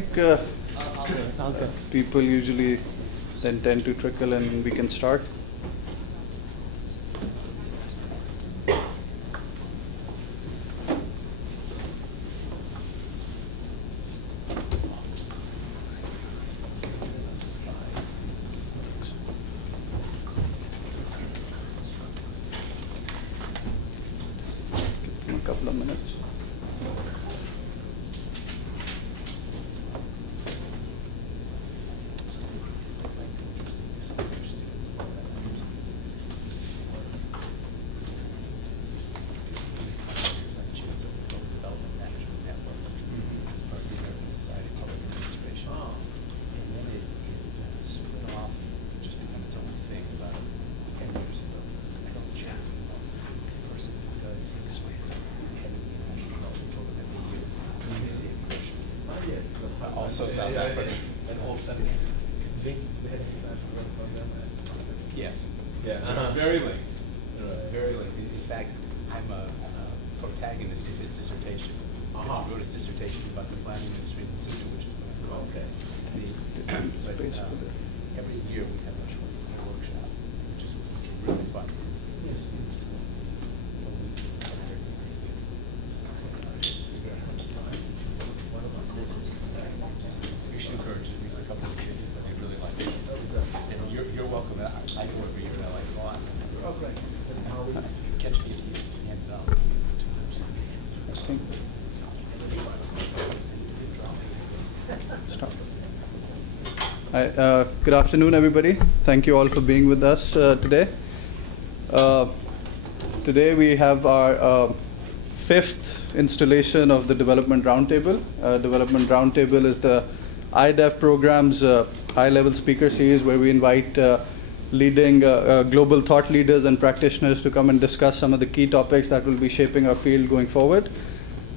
think people usually then tend to trickle and we can start. Give them a couple of minutes. Also South Africa. Yes. Yeah. Very linked. Very linked. In fact, I'm a protagonist of his dissertation. Because he wrote his dissertation about the planning industry in the system, which is what I Okay. Every year we have a workshop, which is really fun. Yes. You should encourage at least a couple of kids that they really like it. And you're welcome. I go every year and I like it a lot. Okay. Catch me at the end of Start. Hi, good afternoon, everybody. Thank you all for being with us today. Today we have our fifth installation of the Development Roundtable. Development Roundtable is the IDEF program's high-level speaker series where we invite leading global thought leaders and practitioners to come and discuss some of the key topics that will be shaping our field going forward.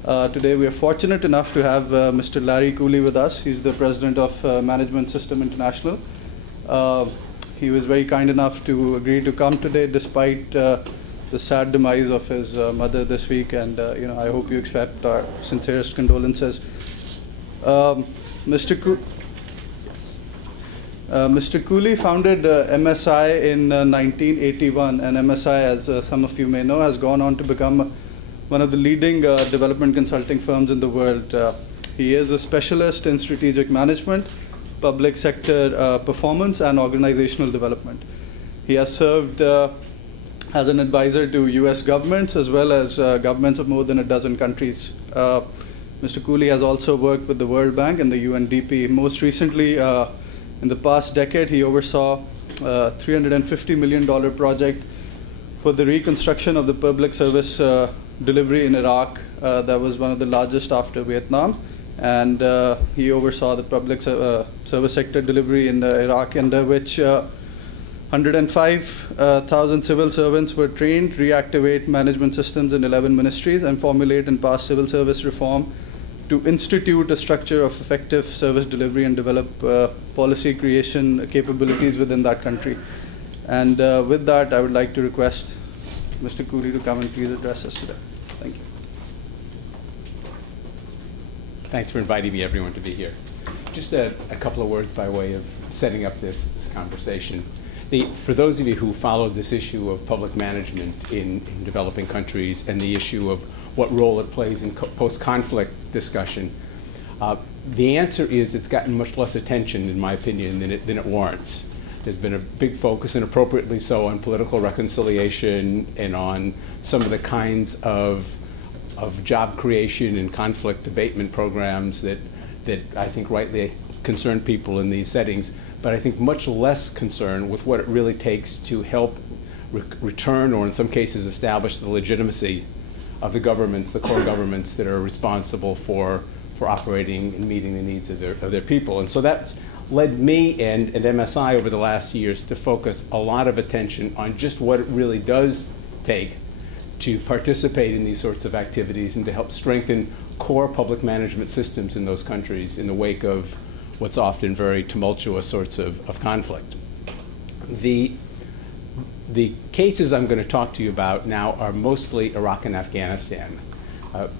Today we are fortunate enough to have Mr. Larry Cooley with us. He's the president of Management System International. He was very kind enough to agree to come today despite the sad demise of his mother this week, and I hope you accept our sincerest condolences. Mr. Cooley founded MSI in 1981, and MSI, as some of you may know, has gone on to become one of the leading development consulting firms in the world. He is a specialist in strategic management, public sector performance, and organizational development. He has served as an advisor to US governments as well as governments of more than a dozen countries. Mr. Cooley has also worked with the World Bank and the UNDP. Most recently, in the past decade, he oversaw a $350 million project for the reconstruction of the public service delivery in Iraq. That was one of the largest after Vietnam. And he oversaw the public service sector delivery in Iraq, under which 105,000 civil servants were trained, reactivate management systems in 11 ministries, and formulate and pass civil service reform to institute a structure of effective service delivery and develop policy creation capabilities within that country. And with that, I would like to request Mr. Cooley to come and please address us today. Thank you. Thanks for inviting me, everyone, to be here. Just a couple of words by way of setting up this conversation. For those of you who followed this issue of public management in developing countries and the issue of what role it plays in post-conflict discussion, the answer is it's gotten much less attention, in my opinion, than it warrants. There's been a big focus, and appropriately so, on political reconciliation and on some of the kinds of job creation and conflict abatement programs that I think rightly concern people in these settings, but I think much less concern with what it really takes to help return, or in some cases establish, the legitimacy of the governments, the core governments that are responsible for operating and meeting the needs of their people. And so that's led me and MSI over the last years to focus a lot of attention on just what it really does take to participate in these sorts of activities and to help strengthen core public management systems in those countries in the wake of what's often very tumultuous sorts of conflict. The cases I'm going to talk to you about now are mostly Iraq and Afghanistan.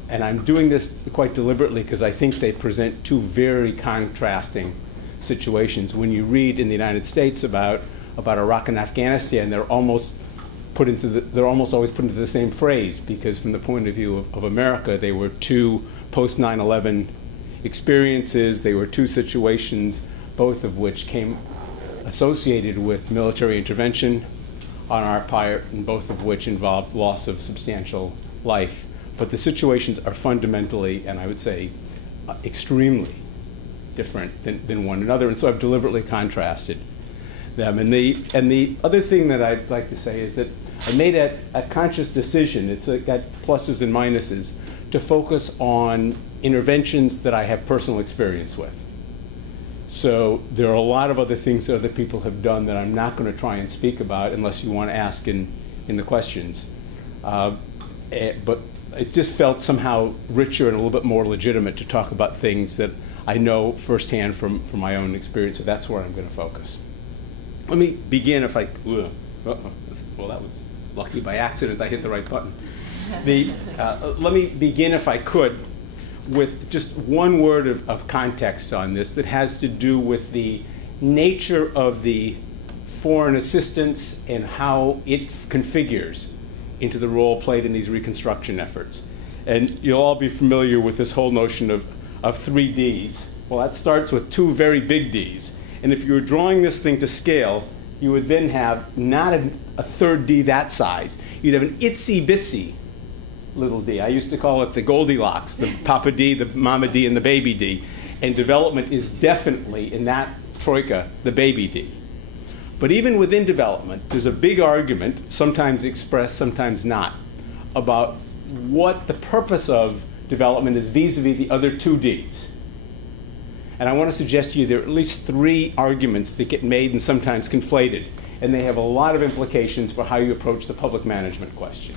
And I'm doing this quite deliberately because I think they present two very contrasting situations. When you read in the United States about Iraq and Afghanistan, they're almost always put into the same phrase, because from the point of view of America, they were two post 9/11 experiences. They were two situations, both of which came associated with military intervention on our part, and both of which involved loss of substantial life. But the situations are fundamentally, and I would say extremely different than one another, and so I've deliberately contrasted them. And the other thing that I'd like to say is that I made a conscious decision, it's got pluses and minuses, to focus on interventions that I have personal experience with. So there are a lot of other things that other people have done that I'm not going to try and speak about unless you want to ask in the questions. But it just felt somehow richer and a little bit more legitimate to talk about things that I know firsthand from my own experience, so that's where I'm going to focus. Let me begin if I, well, that was lucky by accident, I hit the right button. Let me begin, if I could, with just one word of context on this that has to do with the nature of the foreign assistance and how it configures into the role played in these reconstruction efforts. And you'll all be familiar with this whole notion of 3 Ds. Well, that starts with 2 very big Ds. And if you were drawing this thing to scale, you would then have not a third D that size. You'd have an itsy-bitsy little d. I used to call it the Goldilocks, the Papa D, the Mama D, and the Baby D. And development is definitely, in that troika, the Baby D. But even within development, there's a big argument, sometimes expressed, sometimes not, about what the purpose of development is vis-a-vis the other 2 Ds. And I want to suggest to you there are at least 3 arguments that get made and sometimes conflated, and they have a lot of implications for how you approach the public management question.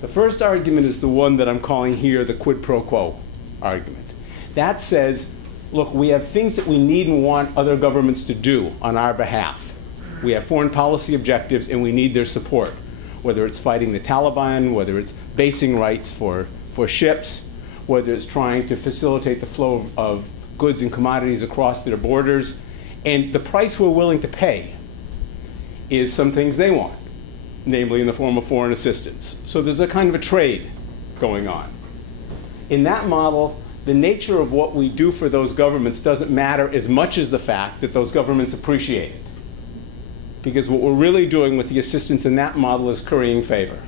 The first argument is the one that I'm calling here the quid pro quo argument. That says, look, we have things that we need and want other governments to do on our behalf. We have foreign policy objectives, and we need their support, whether it's fighting the Taliban, whether it's basing rights for ships, whether it's trying to facilitate the flow of goods and commodities across their borders. And the price we're willing to pay is some things they want, namely in the form of foreign assistance. So there's a kind of a trade going on. In that model, the nature of what we do for those governments doesn't matter as much as the fact that those governments appreciate it. Because what we're really doing with the assistance in that model is currying favor.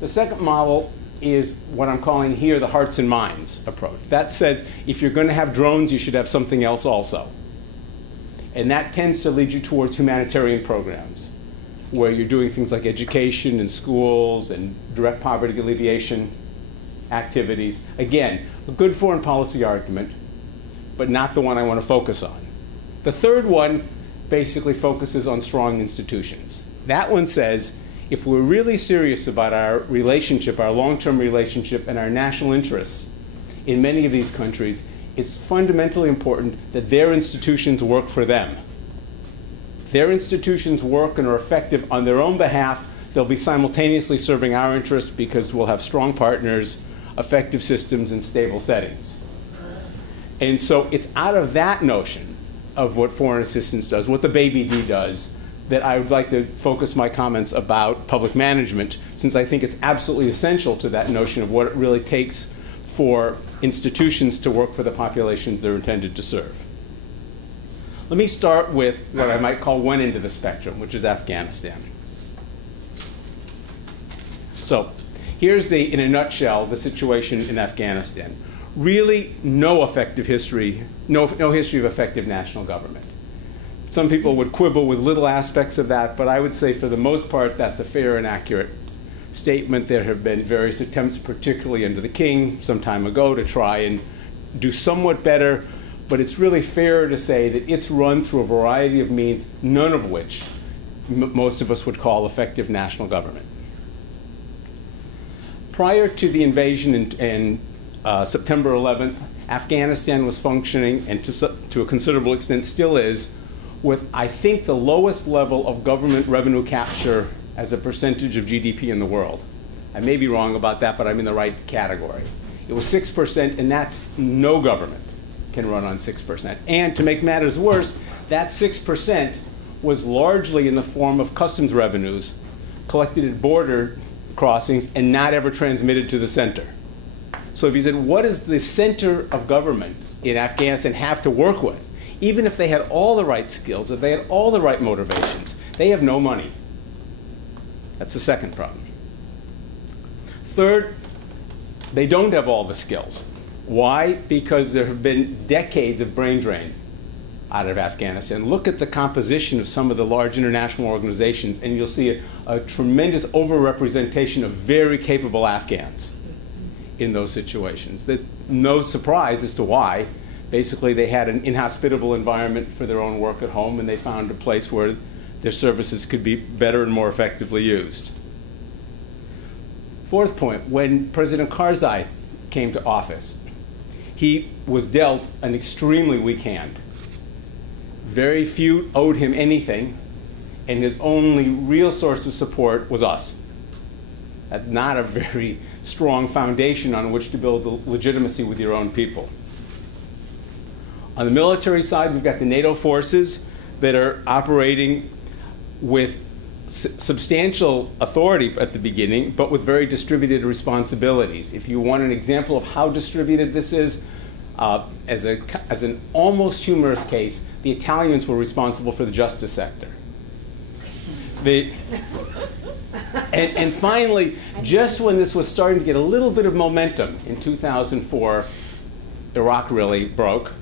The second model is what I'm calling here the hearts and minds approach. That says if you're going to have drones, you should have something else also. And that tends to lead you towards humanitarian programs, where you're doing things like education and schools and direct poverty alleviation activities. Again, a good foreign policy argument, but not the one I want to focus on. The third one basically focuses on strong institutions. That one says, if we're really serious about our relationship, our long-term relationship, and our national interests in many of these countries, it's fundamentally important that their institutions work for them. If their institutions work and are effective on their own behalf, they'll be simultaneously serving our interests because we'll have strong partners, effective systems, and stable settings. And so it's out of that notion of what foreign assistance does, what the Baby D does, that I would like to focus my comments about public management, since I think it's absolutely essential to that notion of what it really takes for institutions to work for the populations they're intended to serve. Let me start with what I might call one end of the spectrum, which is Afghanistan. So here's in a nutshell, the situation in Afghanistan. Really no effective history, no history of effective national government. Some people would quibble with little aspects of that, but I would say for the most part that's a fair and accurate statement. There have been various attempts, particularly under the king some time ago, to try and do somewhat better, but it's really fair to say that it's run through a variety of means, none of which most of us would call effective national government. Prior to the invasion in September 11th, Afghanistan was functioning, and to a considerable extent still is, with, I think, the lowest level of government revenue capture as a percentage of GDP in the world. I may be wrong about that, but I'm in the right category. It was 6%, and that's no government can run on 6%. And to make matters worse, that 6% was largely in the form of customs revenues collected at border crossings and not ever transmitted to the center. So if you said, what does the center of government in Afghanistan have to work with? Even if they had all the right skills, if they had all the right motivations, they have no money. That's the second problem. Third, they don't have all the skills. Why? Because there have been decades of brain drain out of Afghanistan. Look at the composition of some of the large international organizations, and you'll see a tremendous overrepresentation of very capable Afghans in those situations. That no surprise as to why. Basically, they had an inhospitable environment for their own work at home, and they found a place where their services could be better and more effectively used. Fourth point, when President Karzai came to office, he was dealt an extremely weak hand. Very few owed him anything, and his only real source of support was us. That's not a very strong foundation on which to build the legitimacy with your own people. On the military side, we've got the NATO forces that are operating with substantial authority at the beginning, but with very distributed responsibilities. If you want an example of how distributed this is, as an almost humorous case, the Italians were responsible for the justice sector. And finally, just when this was starting to get a little bit of momentum in 2004, Iraq really broke,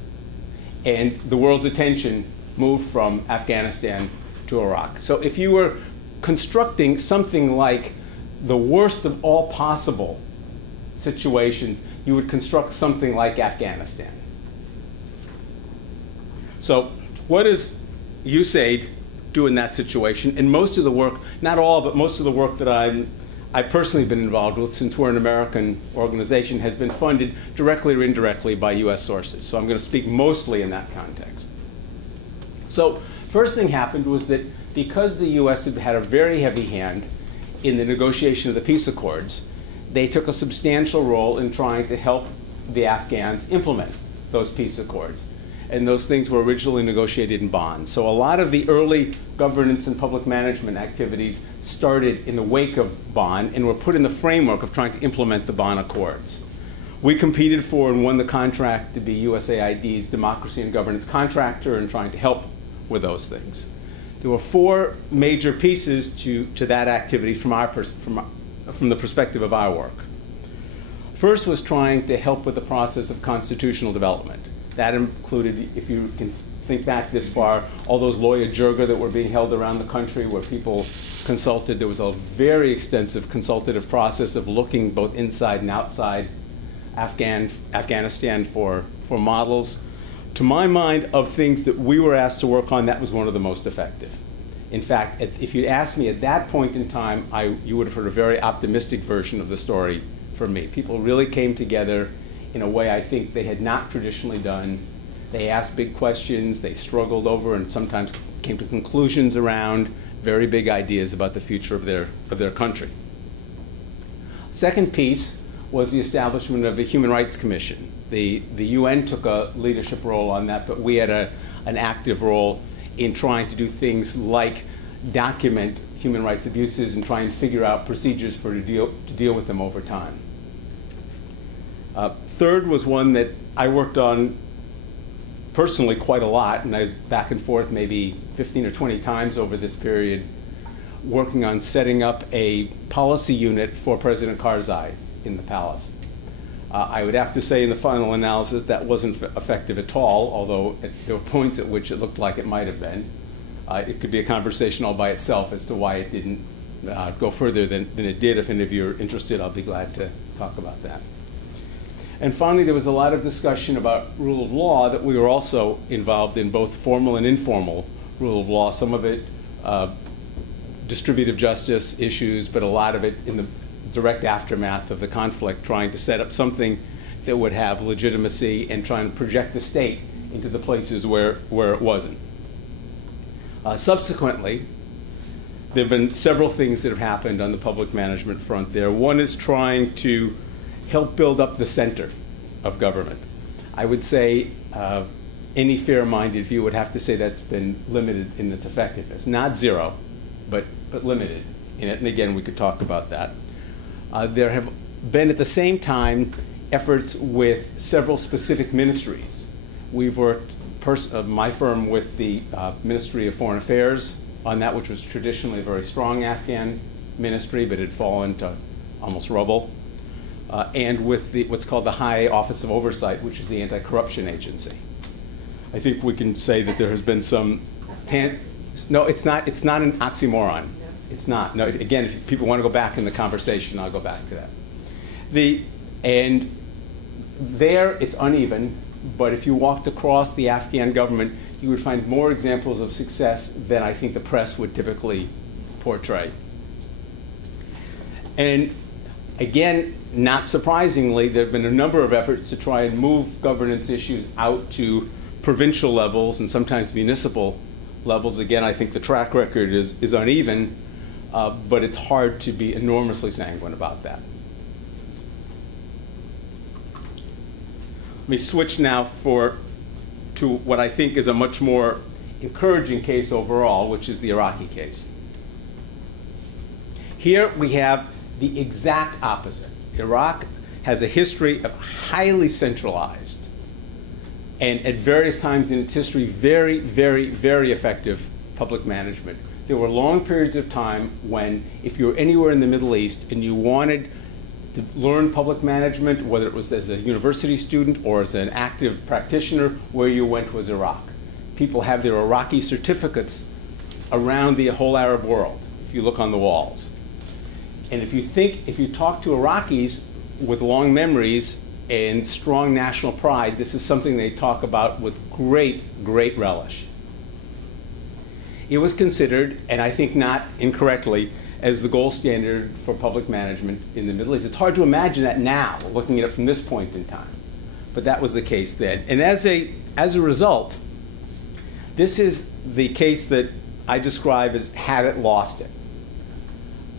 and the world's attention moved from Afghanistan to Iraq. So if you were constructing something like the worst of all possible situations, you would construct something like Afghanistan. So what does USAID do in that situation? And most of the work, not all, but most of the work that I've personally been involved with, since we're an American organization, has been funded directly or indirectly by US sources. So I'm going to speak mostly in that context. So first thing happened was that because the US had had a very heavy hand in the negotiation of the peace accords, they took a substantial role in trying to help the Afghans implement those peace accords. And those things were originally negotiated in Bonn. So a lot of the early governance and public management activities started in the wake of Bonn and were put in the framework of trying to implement the Bonn Accords. We competed for and won the contract to be USAID's democracy and governance contractor and trying to help with those things. There were four major pieces to that activity from the perspective of our work. First was trying to help with the process of constitutional development. That included, if you can think back this far, all those lawyer jirga that were being held around the country where people consulted. There was a very extensive consultative process of looking both inside and outside Afghanistan for models. To my mind, of things that we were asked to work on, that was one of the most effective. In fact, if you'd asked me at that point in time, you would have heard a very optimistic version of the story from me. People really came together in a way I think they had not traditionally done. They asked big questions, they struggled over and sometimes came to conclusions around very big ideas about the future of their country. Second piece was the establishment of a Human Rights Commission. The UN took a leadership role on that, but we had an active role in trying to do things like document human rights abuses and try and figure out procedures to deal with them over time. Third was one that I worked on personally quite a lot, and I was back and forth maybe 15 or 20 times over this period, working on setting up a policy unit for President Karzai in the palace. I would have to say in the final analysis that wasn't effective at all, although there were points at which it looked like it might have been. It could be a conversation all by itself as to why it didn't go further than it did. If any of you are interested, I'll be glad to talk about that. And finally, there was a lot of discussion about rule of law that we were also involved in, both formal and informal rule of law. Some of it distributive justice issues, but a lot of it in the direct aftermath of the conflict, trying to set up something that would have legitimacy and trying to project the state into the places where it wasn't. Subsequently, there have been several things that have happened on the public management front there. One is trying to help build up the center of government. I would say any fair-minded view would have to say that's been limited in its effectiveness. Not zero, but limited in it. And again, we could talk about that. There have been at the same time efforts with several specific ministries. We've worked, my firm, with the Ministry of Foreign Affairs on that, which was traditionally a very strong Afghan ministry, but had fallen to almost rubble. And with what's called the High Office of Oversight, which is the anti-corruption agency. I think we can say that there has been some, no, it's not an oxymoron. It's not. No, again, if people want to go back in the conversation, I'll go back to that. And there, it's uneven, but if you walked across the Afghan government, you would find more examples of success than I think the press would typically portray. And again, not surprisingly, there have been a number of efforts to try and move governance issues out to provincial levels and sometimes municipal levels. Again, I think the track record is uneven, but it's hard to be enormously sanguine about that. Let me switch now to what I think is a much more encouraging case overall, which is the Iraqi case. Here we have the exact opposite. Iraq has a history of highly centralized and at various times in its history very, very, very effective public management. There were long periods of time when if you were anywhere in the Middle East and you wanted to learn public management, whether it was as a university student or as an active practitioner, where you went was Iraq. People have their Iraqi certificates around the whole Arab world, if you look on the walls. And if you talk to Iraqis with long memories and strong national pride, this is something they talk about with great, great relish. It was considered, and I think not incorrectly, as the gold standard for public management in the Middle East. It's hard to imagine that now, looking at it from this point in time. But that was the case then. And as a result, this is the case that I describe as had it, lost it.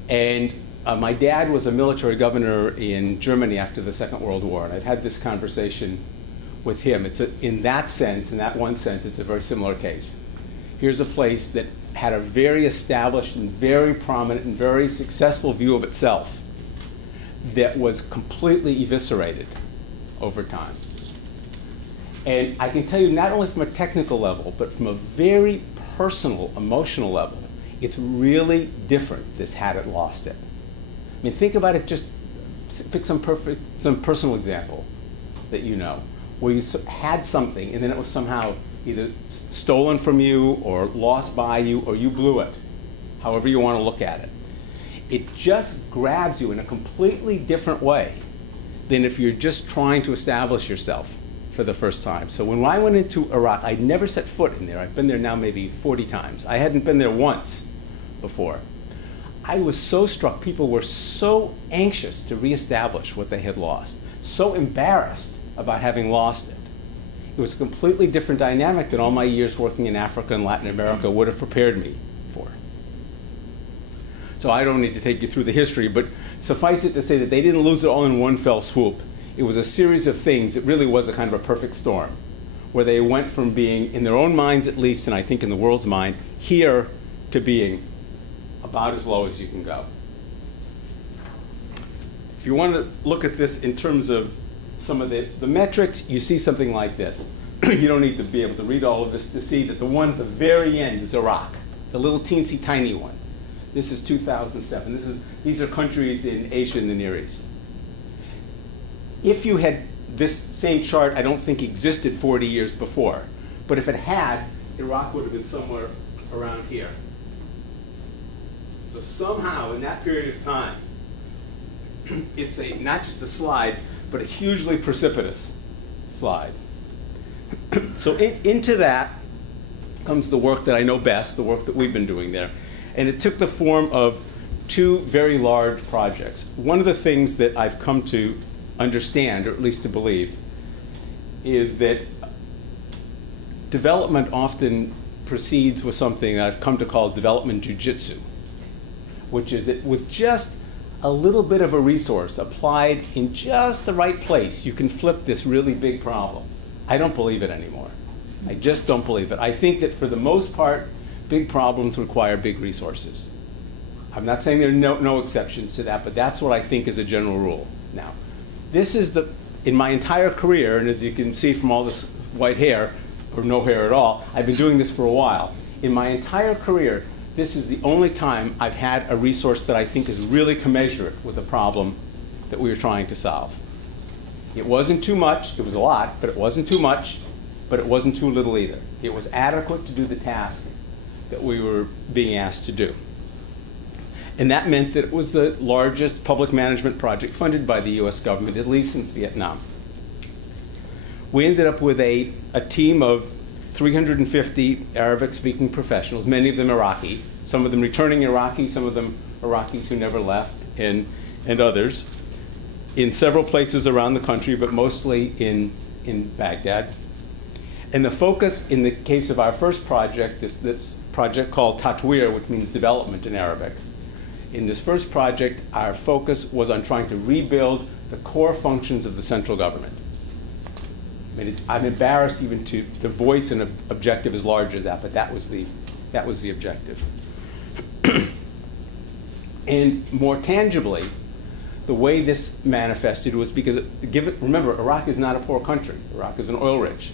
And my dad was a military governor in Germany after the Second World War, and I've had this conversation with him. In that sense, in that one sense, it's a very similar case. Here's a place that had a very established and very prominent and very successful view of itself that was completely eviscerated over time. And I can tell you, not only from a technical level, but from a very personal, emotional level, it's really different, this had it, lost it. I mean, think about it, just pick some personal example that you know, where you had something and then it was somehow either stolen from you or lost by you or you blew it, however you want to look at it. It just grabs you in a completely different way than if you're just trying to establish yourself for the first time. So when I went into Iraq, I'd never set foot in there. I've been there now maybe 40 times. I hadn't been there once before. I was so struck. People were so anxious to reestablish what they had lost, so embarrassed about having lost it. It was a completely different dynamic than all my years working in Africa and Latin America would have prepared me for. So I don't need to take you through the history, but suffice it to say that they didn't lose it all in one fell swoop. It was a series of things. It really was a kind of a perfect storm, where they went from being, in their own minds at least, and I think in the world's mind, here to being about as low as you can go. If you want to look at this in terms of some of the metrics, you see something like this. You don't need to be able to read all of this to see that the one at the very end is Iraq, the little teensy tiny one. This is 2007. These are countries in Asia and the Near East. If you had this same chart, I don't think existed 40 years before, but if it had, Iraq would have been somewhere around here. So somehow in that period of time, it's not just a slide, but a hugely precipitous slide. So into that comes the work that I know best, the work that we've been doing there. And it took the form of two very large projects. One of the things that I've come to understand, or at least to believe, is that development often proceeds with something that I've come to call development jujitsu. which is that with just a little bit of a resource applied in just the right place, you can flip this really big problem. I don't believe it anymore. I just don't believe it. I think that for the most part, big problems require big resources. I'm not saying there are no exceptions to that, but that's what I think is a general rule. Now, this is in my entire career, and as you can see from all this white hair, or no hair at all, I've been doing this for a while. In my entire career, this is the only time I've had a resource that I think is really commensurate with the problem that we were trying to solve. It wasn't too much, it was a lot, but it wasn't too much, but it wasn't too little either. It was adequate to do the task that we were being asked to do. And that meant that it was the largest public management project funded by the US government, at least since Vietnam. We ended up with a team of 350 Arabic-speaking professionals, many of them Iraqi, some of them returning Iraqi, some of them Iraqis who never left, and others, in several places around the country, but mostly in Baghdad. And the focus in the case of our first project, this project called TATTWA, which means development in Arabic. In this first project, our focus was on trying to rebuild the core functions of the central government. I mean, I'm embarrassed even to voice an objective as large as that, but that was the objective. And more tangibly, the way this manifested was because, remember, Iraq is not a poor country. Iraq is an oil-rich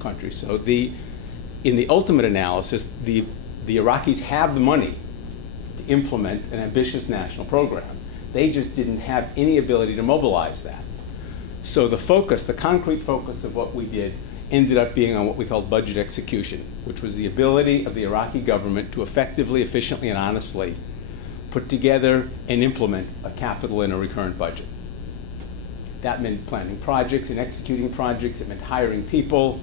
country. So in the ultimate analysis, the Iraqis have the money to implement an ambitious national program. They just didn't have any ability to mobilize that. So the focus, the concrete focus of what we did, ended up being on what we called budget execution, which was the ability of the Iraqi government to effectively, efficiently, and honestly put together and implement a capital and a recurrent budget. That meant planning projects and executing projects. It meant hiring people.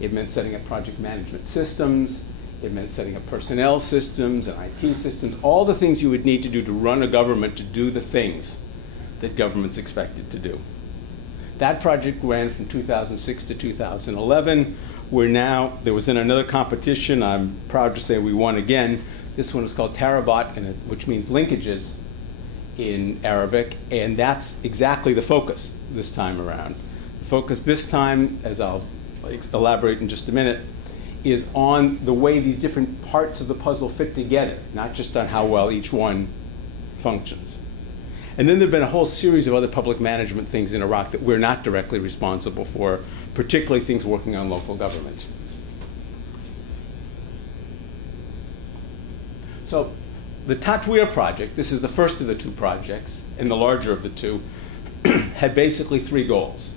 It meant setting up project management systems. It meant setting up personnel systems and IT systems, all the things you would need to do to run a government to do the things that government's expected to do. That project ran from 2006 to 2011. There was in another competition. I'm proud to say we won again. This one is called Tarabat, which means linkages in Arabic, and that's exactly the focus this time around. The focus this time, as I'll elaborate in just a minute, is on the way these different parts of the puzzle fit together, not just on how well each one functions. And then there have been a whole series of other public management things in Iraq that we're not directly responsible for, particularly things working on local government. So the TATTWA project, this is the first of the two projects, and the larger of the two, had basically three goals.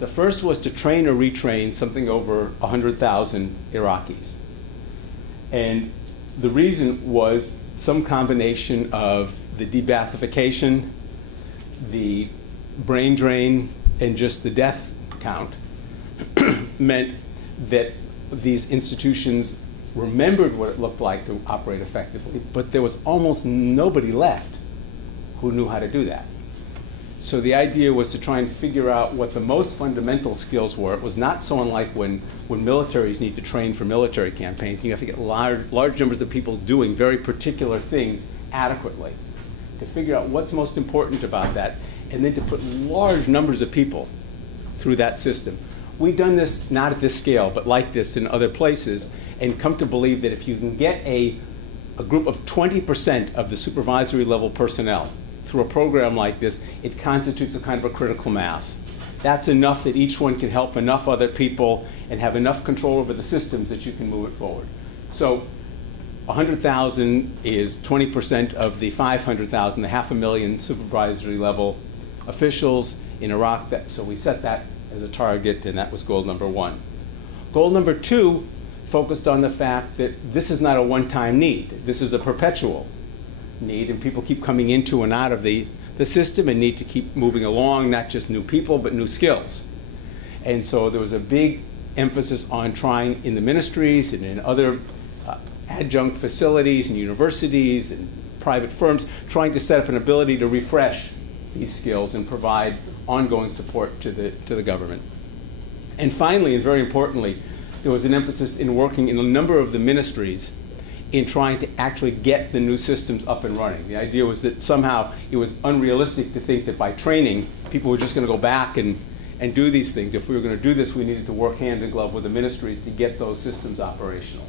The first was to train or retrain something over 100,000 Iraqis. And the reason was some combination of the debathification, the brain drain, and just the death count meant that these institutions remembered what it looked like to operate effectively, but there was almost nobody left who knew how to do that. So the idea was to try and figure out what the most fundamental skills were. It was not so unlike when militaries need to train for military campaigns. You have to get large numbers of people doing very particular things adequately, to figure out what's most important about that, and then to put large numbers of people through that system. We've done this not at this scale, but like this in other places, and come to believe that if you can get a group of 20% of the supervisory level personnel through a program like this, it constitutes a kind of a critical mass. That's enough that each one can help enough other people and have enough control over the systems that you can move it forward. So 100,000 is 20% of the 500,000, the 500,000 supervisory level officials in Iraq. So we set that as a target, and that was goal number one. Goal number two focused on the fact that this is not a one-time need. This is a perpetual need, and people keep coming into and out of the system and need to keep moving along, not just new people, but new skills. And so there was a big emphasis on trying in the ministries and in other adjunct facilities and universities and private firms, trying to set up an ability to refresh these skills and provide ongoing support to the government. And finally, and very importantly, there was an emphasis in working in a number of the ministries in trying to actually get the new systems up and running. The idea was that somehow it was unrealistic to think that by training, people were just going to go back and do these things. If we were going to do this, we needed to work hand in glove with the ministries to get those systems operational.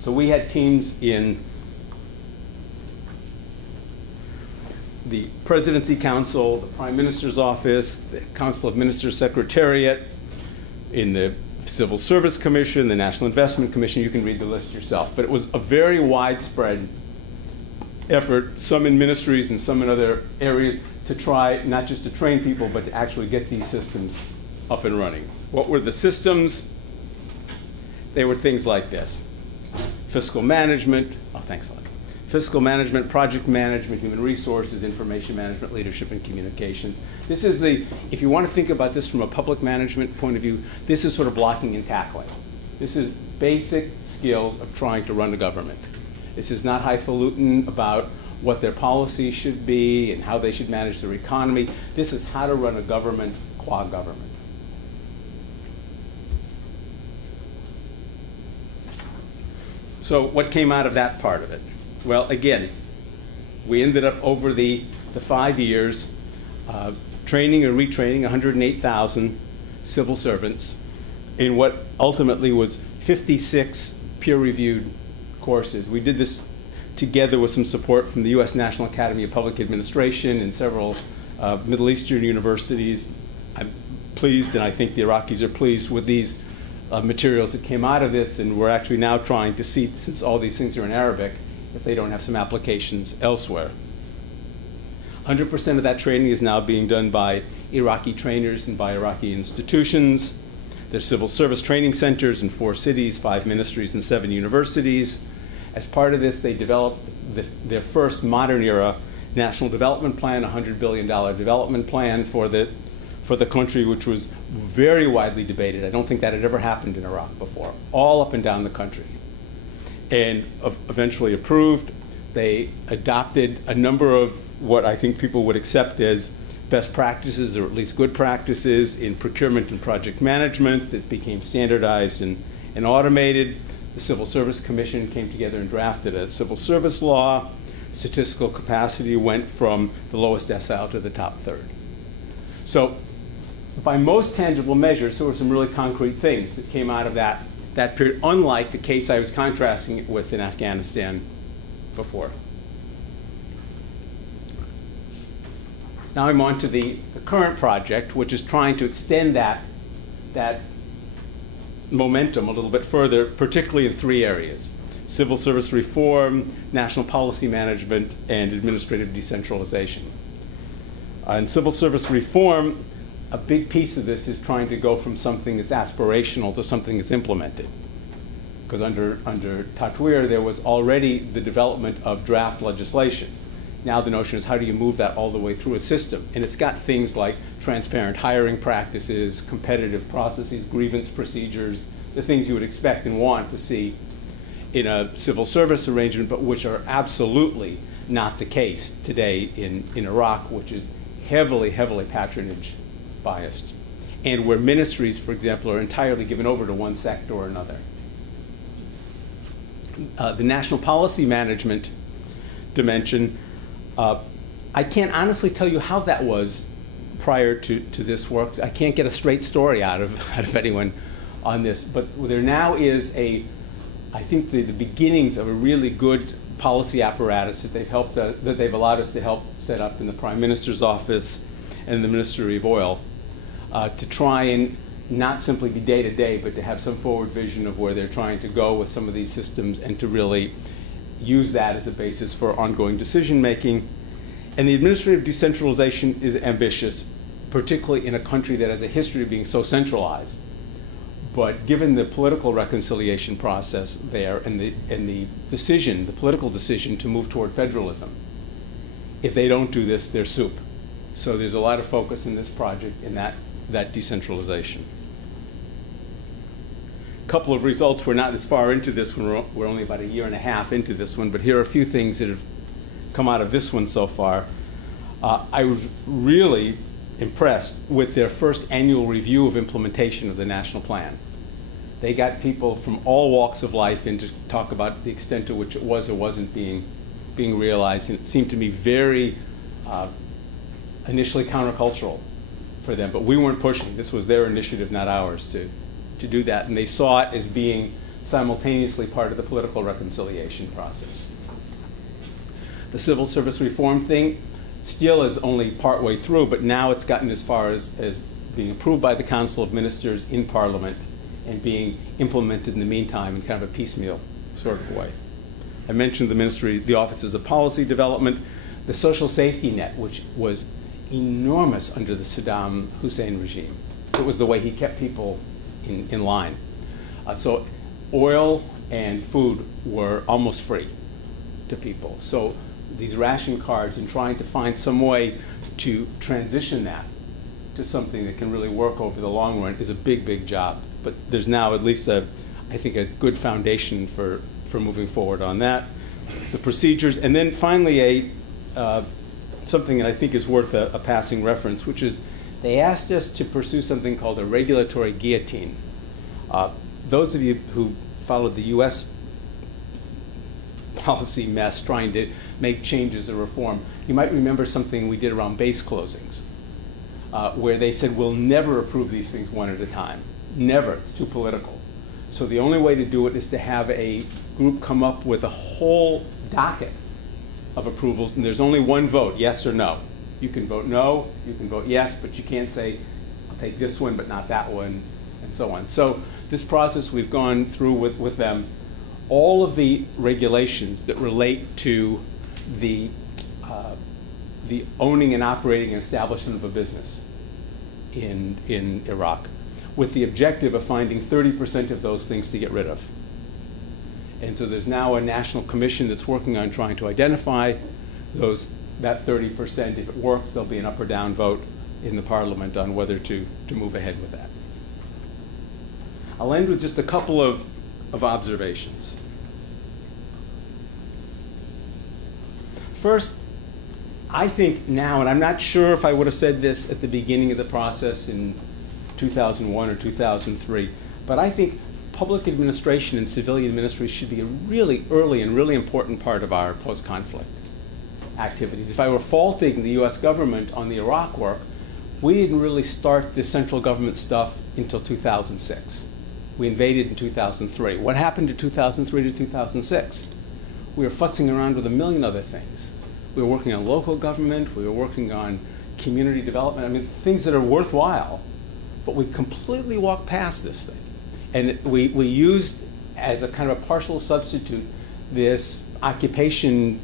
So we had teams in the Presidency Council, the Prime Minister's Office, the Council of Ministers Secretariat, in the Civil Service Commission, the National Investment Commission. You can read the list yourself. But it was a very widespread effort, some in ministries and some in other areas, to try not just to train people, but to actually get these systems up and running. What were the systems? They were things like this: fiscal management, thanks a lot. Fiscal management, project management, human resources, information management, leadership, and communications. This is if you want to think about this from a public management point of view, this is sort of blocking and tackling. This is basic skills of trying to run a government. This is not highfalutin about what their policy should be and how they should manage their economy. This is how to run a government qua government. So what came out of that part of it? Well, again, we ended up over the 5 years training or retraining 108,000 civil servants in what ultimately was 56 peer-reviewed courses. We did this together with some support from the U.S. National Academy of Public Administration and several Middle Eastern universities. I'm pleased, and I think the Iraqis are pleased with these materials that came out of this, and we're actually now trying to see, since all these things are in Arabic, if they don't have some applications elsewhere. 100% of that training is now being done by Iraqi trainers and by Iraqi institutions. There's civil service training centers in 4 cities, 5 ministries, and 7 universities. As part of this, they developed their first modern era national development plan, a $100 billion development plan for the country, which was very widely debated. I don't think that had ever happened in Iraq before, all up and down the country. And eventually approved. They adopted a number of what I think people would accept as best practices, or at least good practices, in procurement and project management that became standardized and automated. The Civil Service Commission came together and drafted a civil service law. Statistical capacity went from the lowest decile to the top third. So by most tangible measures, there were some really concrete things that came out of that period, unlike the case I was contrasting it with in Afghanistan before. Now I'm on to the current project, which is trying to extend that momentum a little bit further, particularly in 3 areas: civil service reform, national policy management, and administrative decentralization. In civil service reform, a big piece of this is trying to go from something that's aspirational to something that's implemented. Because under TATTWA, there was already the development of draft legislation. Now the notion is, how do you move that all the way through a system? And it's got things like transparent hiring practices, competitive processes, grievance procedures, the things you would expect and want to see in a civil service arrangement, but which are absolutely not the case today in Iraq, which is heavily, heavily patronage biased, and where ministries, for example, are entirely given over to one sect or another. The national policy management dimension, I can't honestly tell you how that was prior to this work. I can't get a straight story out of anyone on this, but there now is I think the beginnings of a really good policy apparatus that they've allowed us to help set up in the Prime Minister's office and the Ministry of Oil, to try and not simply be day-to-day, but to have some forward vision of where they're trying to go with some of these systems, and to really use that as a basis for ongoing decision-making. And the administrative decentralization is ambitious, particularly in a country that has a history of being so centralized. But given the political reconciliation process there and the political decision to move toward federalism, if they don't do this, they're soup. So there's a lot of focus in this project in that decentralization. A couple of results. We're not as far into this one. We're only about 1.5 years into this one, but here are a few things that have come out of this one so far. I was really impressed with their first annual review of implementation of the national plan. They got people from all walks of life in to talk about the extent to which it was or wasn't being realized. And it seemed to me very initially countercultural for them. But we weren't pushing. This was their initiative, not ours, to do that. And they saw it as being simultaneously part of the political reconciliation process. The civil service reform thing still is only partway through, but now it's gotten as far as being approved by the Council of Ministers in Parliament and being implemented in the meantime in kind of a piecemeal sort of way. I mentioned the ministry, the offices of policy development, the social safety net, which was enormous under the Saddam Hussein regime. It was the way he kept people in line. So oil and food were almost free to people. So these ration cards and trying to find some way to transition that to something that can really work over the long run is a big, big job. But there's now at least I think a good foundation for moving forward on that. The procedures, and then finally something that I think is worth a passing reference, which is they asked us to pursue something called a regulatory guillotine. Those of you who followed the US policy mess trying to make changes or reform, you might remember something we did around base closings, where they said we'll never approve these things one at a time. Never. It's too political. So the only way to do it is to have a group come up with a whole docket of approvals, and there's only one vote, yes or no. You can vote no, you can vote yes, but you can't say, I'll take this one but not that one, and so on. So this process we've gone through with them, all of the regulations that relate to the owning and operating and establishment of a business in Iraq, with the objective of finding 30% of those things to get rid of. And so there's now a national commission that's working on trying to identify that 30%. If it works, there'll be an up or down vote in the parliament on whether to move ahead with that. I'll end with just a couple of observations. First, I think now, and I'm not sure if I would have said this at the beginning of the process in 2001 or 2003, but I think public administration and civilian ministry should be a really early and really important part of our post-conflict activities. If I were faulting the US government on the Iraq work, we didn't really start this central government stuff until 2006. We invaded in 2003. What happened to 2003 to 2006? We were futzing around with a million other things. We were working on local government, we were working on community development, I mean, things that are worthwhile, but we completely walked past this thing. And we used, as a kind of a partial substitute, this occupation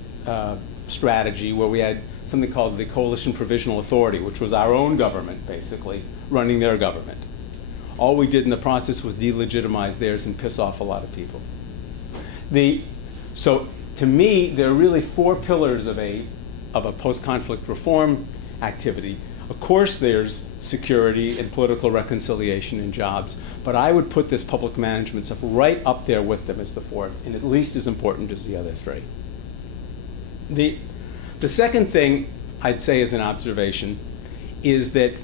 strategy where we had something called the Coalition Provisional Authority, which was our own government, basically, running their government. All we did in the process was delegitimize theirs and piss off a lot of people. So to me, there are really four pillars of a post-conflict reform activity. Of course, there's security and political reconciliation and jobs, but I would put this public management stuff right up there with them as the fourth, and at least as important as the other three. The second thing I'd say as an observation is that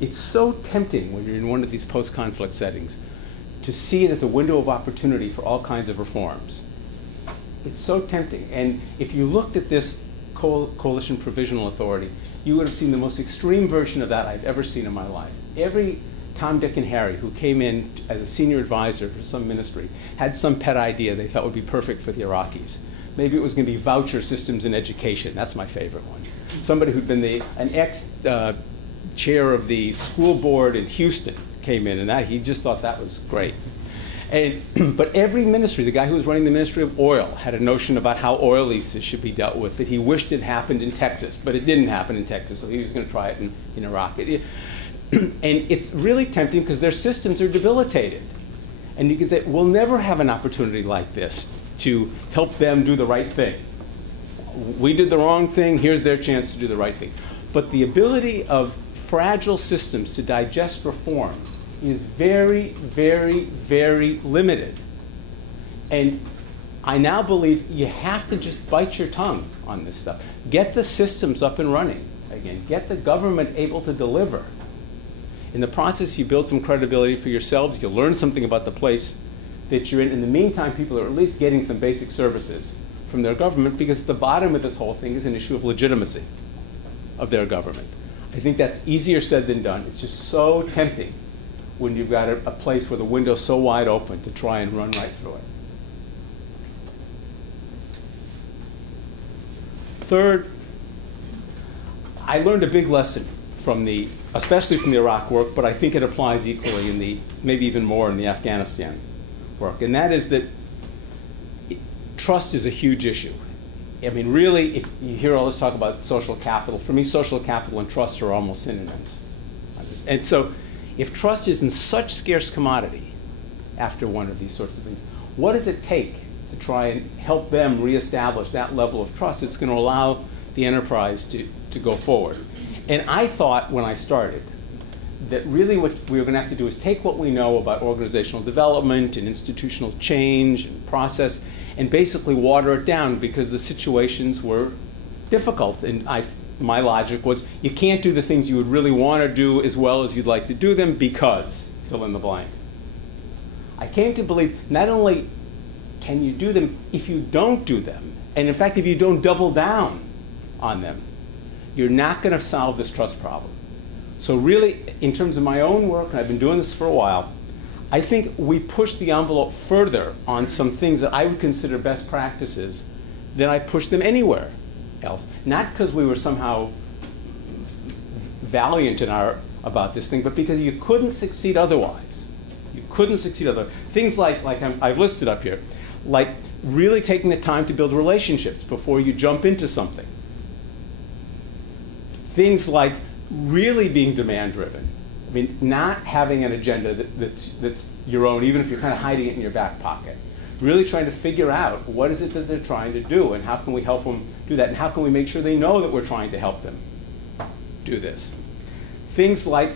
it's so tempting when you're in one of these post-conflict settings to see it as a window of opportunity for all kinds of reforms. It's so tempting. And if you looked at this Coalition Provisional Authority, you would have seen the most extreme version of that I've ever seen in my life. Every Tom, Dick, and Harry who came in as a senior advisor for some ministry had some pet idea they thought would be perfect for the Iraqis. Maybe it was going to be voucher systems in education. That's my favorite one. Somebody who'd been an ex-chair of the school board in Houston came in, and he just thought that was great. But every ministry, the guy who was running the Ministry of Oil had a notion about how oil leases should be dealt with that he wished it happened in Texas, but it didn't happen in Texas, so he was going to try it in Iraq. And it's really tempting because their systems are debilitated. And you can say, we'll never have an opportunity like this to help them do the right thing. We did the wrong thing, here's their chance to do the right thing. But the ability of fragile systems to digest reform is very, very, very limited. And I now believe you have to just bite your tongue on this stuff. Get the systems up and running again. Get the government able to deliver. In the process, you build some credibility for yourselves. You learn something about the place that you're in. In the meantime, people are at least getting some basic services from their government, because at the bottom of this whole thing is an issue of legitimacy of their government. I think that's easier said than done. It's just so tempting when you've got a place where the window's so wide open to try and run right through it. Third, I learned a big lesson from especially from the Iraq work, but I think it applies equally in maybe even more in the Afghanistan work, and that is that trust is a huge issue. I mean, really, if you hear all this talk about social capital, for me, social capital and trust are almost synonyms. And so, if trust is in such scarce commodity after one of these sorts of things, what does it take to try and help them reestablish that level of trust that's going to allow the enterprise to go forward? And I thought when I started that really what we were going to have to do is take what we know about organizational development and institutional change and process and basically water it down, because the situations were difficult. And my logic was, you can't do the things you would really want to do as well as you'd like to do them because, fill in the blank. I came to believe not only can you do them, if you don't do them, and in fact, if you don't double down on them, you're not going to solve this trust problem. So really, in terms of my own work, and I've been doing this for a while, I think we pushed the envelope further on some things that I would consider best practices than I've pushed them anywhere else. Not because we were somehow valiant about this thing, but because you couldn't succeed otherwise. You couldn't succeed otherwise. Things like I've listed up here, like really taking the time to build relationships before you jump into something. Things like really being demand-driven. I mean, not having an agenda that's your own, even if you're kind of hiding it in your back pocket. Really trying to figure out what is it that they're trying to do, and how can we help them do that, and how can we make sure they know that we're trying to help them do this. Things like,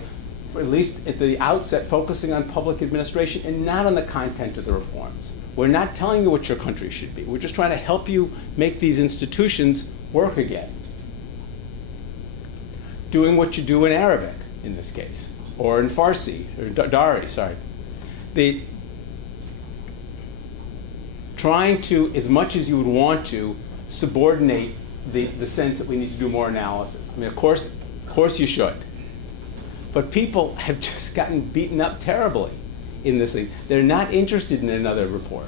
at least at the outset, focusing on public administration and not on the content of the reforms. We're not telling you what your country should be. We're just trying to help you make these institutions work again. Doing what you do in Arabic, in this case, or in Farsi, or Dari, sorry. Trying to, as much as you would want to, subordinate the sense that we need to do more analysis. I mean, of course you should. But people have just gotten beaten up terribly in this thing. They're not interested in another report.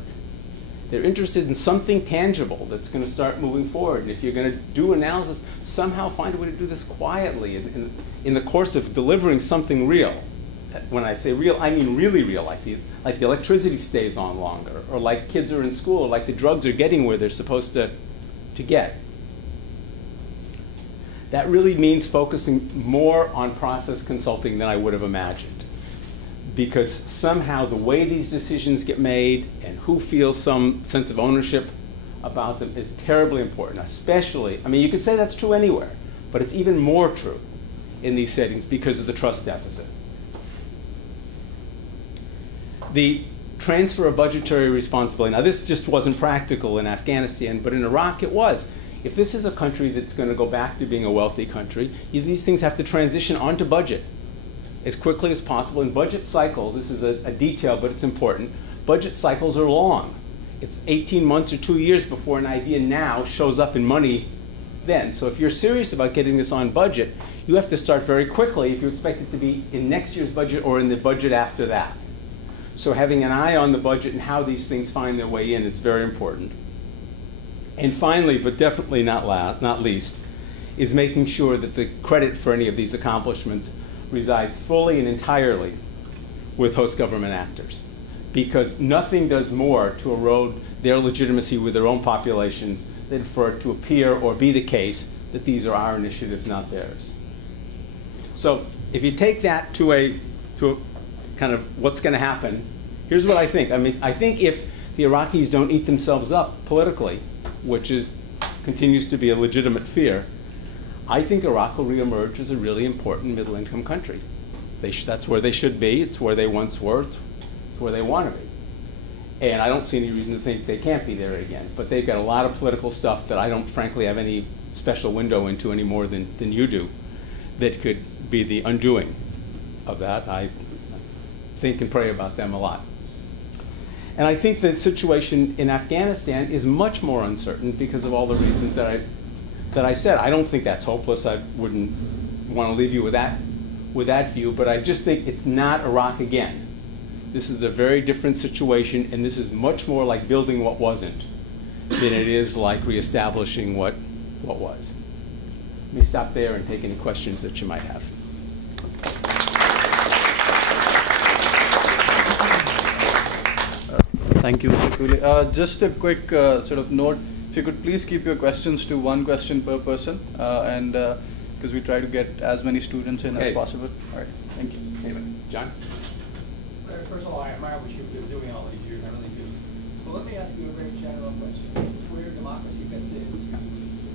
They're interested in something tangible that's going to start moving forward. And if you're going to do analysis, somehow find a way to do this quietly in the course of delivering something real. When I say real, I mean really real, like the electricity stays on longer, or like kids are in school, or like the drugs are getting where they're supposed to get. That really means focusing more on process consulting than I would have imagined. Because somehow the way these decisions get made and who feels some sense of ownership about them is terribly important, especially, I mean, you could say that's true anywhere, but it's even more true in these settings because of the trust deficit. The transfer of budgetary responsibility. Now, this just wasn't practical in Afghanistan, but in Iraq it was. If this is a country that's going to go back to being a wealthy country, these things have to transition onto budget as quickly as possible. In budget cycles, this is a detail, but it's important, budget cycles are long. It's 18 months or 2 years before an idea now shows up in money then. So if you're serious about getting this on budget, you have to start very quickly if you expect it to be in next year's budget or in the budget after that. So having an eye on the budget and how these things find their way in is very important. And finally, but definitely not least, is making sure that the credit for any of these accomplishments resides fully and entirely with host government actors. Because nothing does more to erode their legitimacy with their own populations than for it to appear or be the case that these are our initiatives, not theirs. So if you take that to a kind of what's going to happen, here's what I think. I mean, I think if the Iraqis don't eat themselves up politically, which continues to be a legitimate fear, I think Iraq will reemerge as a really important middle-income country. That's where they should be. It's where they once were. It's where they want to be. And I don't see any reason to think they can't be there again. But they've got a lot of political stuff that I don't, frankly, have any special window into any more than you do that could be the undoing of that. I think and pray about them a lot. And I think the situation in Afghanistan is much more uncertain because of all the reasons that I said. I don't think that's hopeless. I wouldn't want to leave you with that view, but I just think it's not Iraq again. This is a very different situation, and this is much more like building what wasn't than it is like reestablishing what was. Let me stop there and take any questions that you might have. Thank you, Mr. Cooley. Just a quick sort of note, if you could please keep your questions to one question per person, and because we try to get as many students in as possible. All right, thank you. Anyway, John? First of all, I admire what you've been doing all these years, I really do. But let me ask you a very general question. Where democracy fits into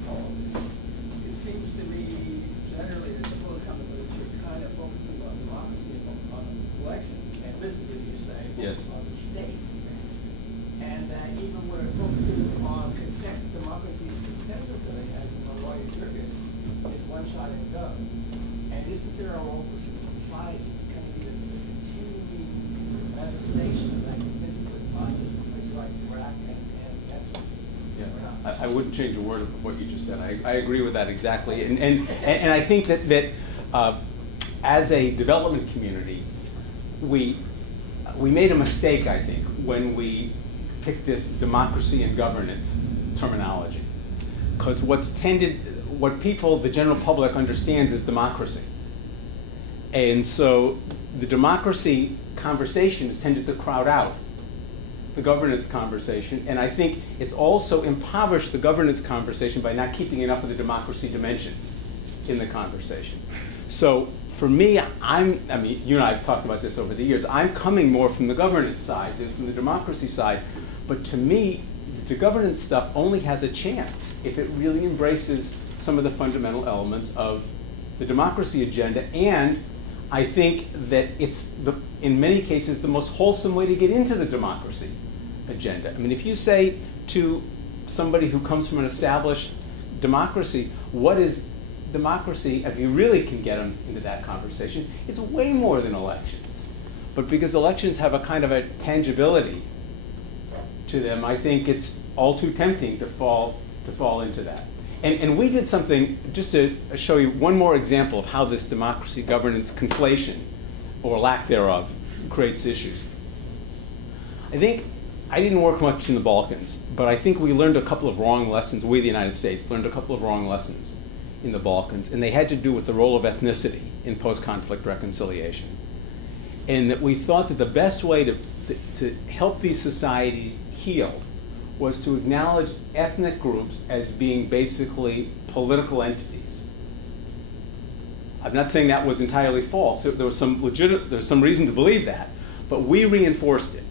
all of this? It seems to me generally that the post-conflict literature kind of focuses on democracy and on election, and this is, as you say, Yes. on the state. And that even where it focuses on democracy consensus building, as in the lawyer Turkish, it's one shot and done. And isn't there a role for society to kind of be the continuing manifestation of that consensus process in places like Iraq and Afghanistan? Yeah, I wouldn't change a word of what you just said. I agree with that exactly. And I think that as a development community, we made a mistake, I think, when we picked this democracy and governance terminology. Because what people, the general public, understands is democracy. And so the democracy conversation has tended to crowd out the governance conversation, and I think it's also impoverished the governance conversation by not keeping enough of the democracy dimension in the conversation. So for me, I mean, you and I have talked about this over the years, I'm coming more from the governance side than from the democracy side, but to me, the governance stuff only has a chance if it really embraces some of the fundamental elements of the democracy agenda, and I think that it's, in many cases, the most wholesome way to get into the democracy agenda. I mean, if you say to somebody who comes from an established democracy, what is democracy, if you really can get them into that conversation, it's way more than elections. But because elections have a kind of a tangibility to them, I think it's all too tempting to fall into that. And we did something, just to show you one more example of how this democracy governance conflation, or lack thereof, creates issues. I think, I didn't work much in the Balkans, but I think we learned a couple of wrong lessons, we the United States learned a couple of wrong lessons in the Balkans, and they had to do with the role of ethnicity in post-conflict reconciliation. And that we thought that the best way to help these societies heal was to acknowledge ethnic groups as being basically political entities. I'm not saying that was entirely false. There was some reason to believe that, but we reinforced it.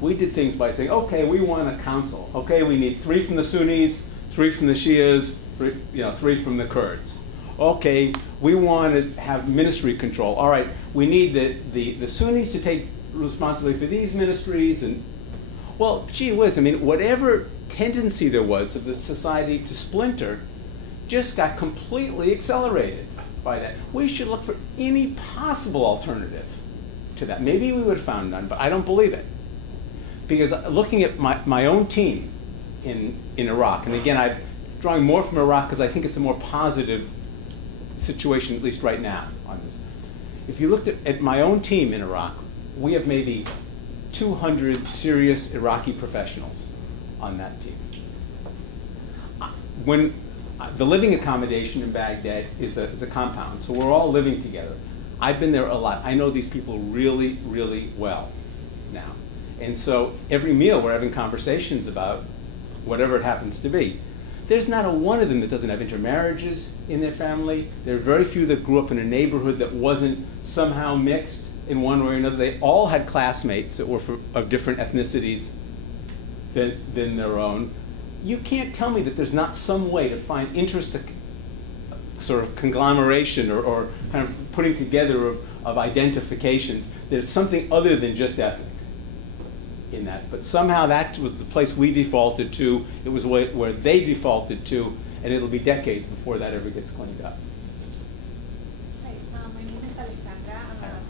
We did things by saying, okay, we want a council. Okay, we need 3 from the Sunnis, 3 from the Shias, 3 from the Kurds. Okay, we want to have ministry control. All right, we need the Sunnis to take responsibility for these ministries, and well, gee whiz, I mean, whatever tendency there was of the society to splinter just got completely accelerated by that. We should look for any possible alternative to that. Maybe we would have found none, but I don't believe it. Because looking at my own team in Iraq, and again, I'm drawing more from Iraq because I think it's a more positive situation, at least right now, on this. If you looked at my own team in Iraq, we have maybe 200 serious Iraqi professionals on that team. When the living accommodation in Baghdad is a compound, so we're all living together. I've been there a lot. I know these people really, really well now. And so every meal we're having conversations about whatever it happens to be. There's not a one of them that doesn't have intermarriages in their family. There are very few that grew up in a neighborhood that wasn't somehow mixed in one way or another. They all had classmates that were of different ethnicities than their own. You can't tell me that there's not some way to find interest, sort of conglomeration or kind of putting together of identifications. There's something other than just ethnic in that. But somehow that was the place we defaulted to. It was where they defaulted to, and it'll be decades before that ever gets cleaned up. Hi, my name is Alejandra. I'm a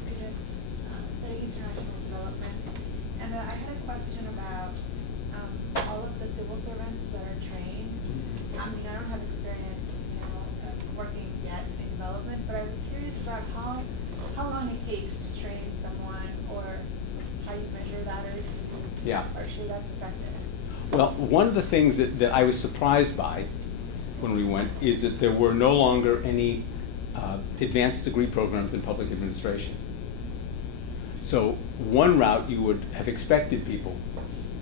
question about all of the civil servants that are trained. I mean, I don't have experience, working yet in development, but I was curious about how long it takes to train someone, or how you measure that, or if you are sure that's effective. Well, one of the things that I was surprised by when we went is that there were no longer any advanced degree programs in public administration. So one route you would have expected people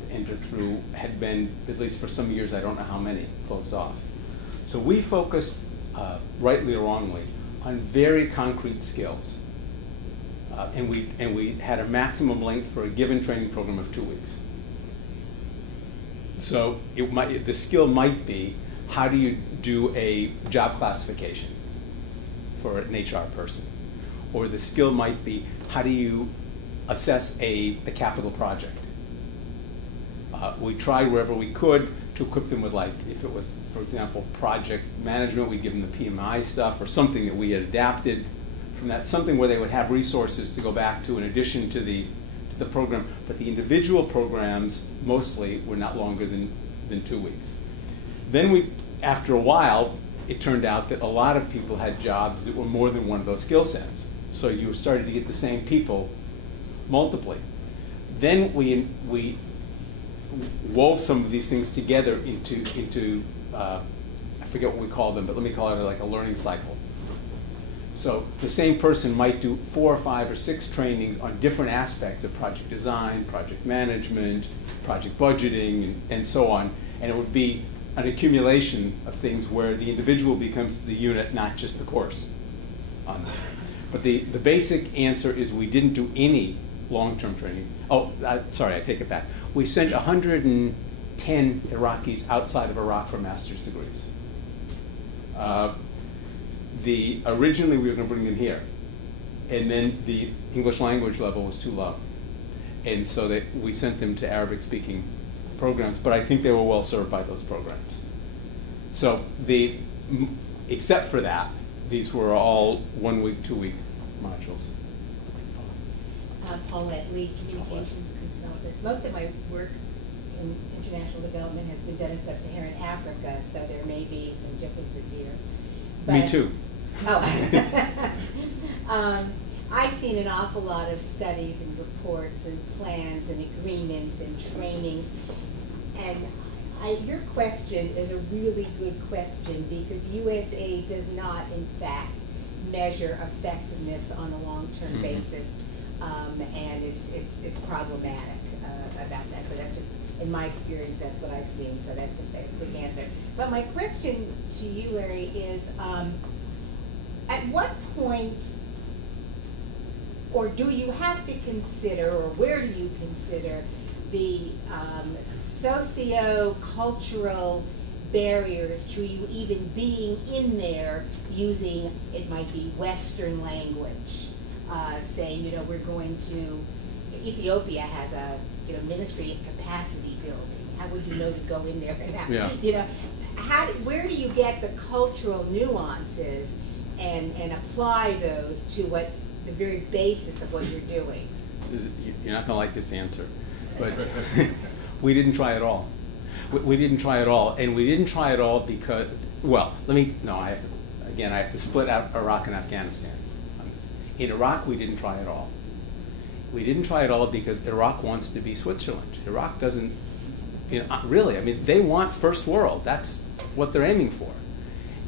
to enter through had been, at least for some years, I don't know how many, closed off. So we focused, rightly or wrongly, on very concrete skills. And we had a maximum length for a given training program of 2 weeks. So the skill might be, how do you do a job classification for an HR person? Or the skill might be, how do you assess a capital project? We tried wherever we could to equip them with, like, if it was, for example, project management, we'd give them the PMI stuff, or something that we had adapted from that, something where they would have resources to go back to in addition to the program. But the individual programs, mostly, were not longer than 2 weeks. Then after a while, it turned out that a lot of people had jobs that were more than one of those skill sets. So you started to get the same people multiply. Then we wove some of these things together into I forget what we call them, but let me call it like a learning cycle. So the same person might do 4 or 5 or 6 trainings on different aspects of project design, project management, project budgeting, and so on. And it would be an accumulation of things where the individual becomes the unit, not just the course on this. But the basic answer is we didn't do any long-term training. Oh, sorry, I take it back. We sent 110 Iraqis outside of Iraq for master's degrees. Originally we were going to bring them here, and then the English language level was too low. And so we sent them to Arabic-speaking programs, but I think they were well served by those programs. So except for that, these were all 1 week, 2 week modules. Paulette Lee, communications consultant. Most of my work in international development has been done in sub-Saharan Africa, so there may be some differences here. But, me too. Oh. I've seen an awful lot of studies and reports and plans and agreements and trainings, and your question is a really good question, because USA does not, in fact, measure effectiveness on a long-term basis, and it's problematic about that. So that's just, in my experience, that's what I've seen. So that's just a quick answer. But my question to you, Larry, is at what point, or do you have to consider, or where do you consider the socio-cultural barriers to you even being in there using, it might be Western language, saying, we're going to, Ethiopia has a ministry of capacity building. How would you know to go in there and where do you get the cultural nuances and apply those to what the very basis of what you're doing? You're not going to like this answer, but we didn't try at all. We didn't try at all, and we didn't try at all because, I have to split out Iraq and Afghanistan on this. In Iraq, we didn't try at all. We didn't try at all because Iraq wants to be Switzerland. Iraq doesn't, really, they want first world. That's what they're aiming for.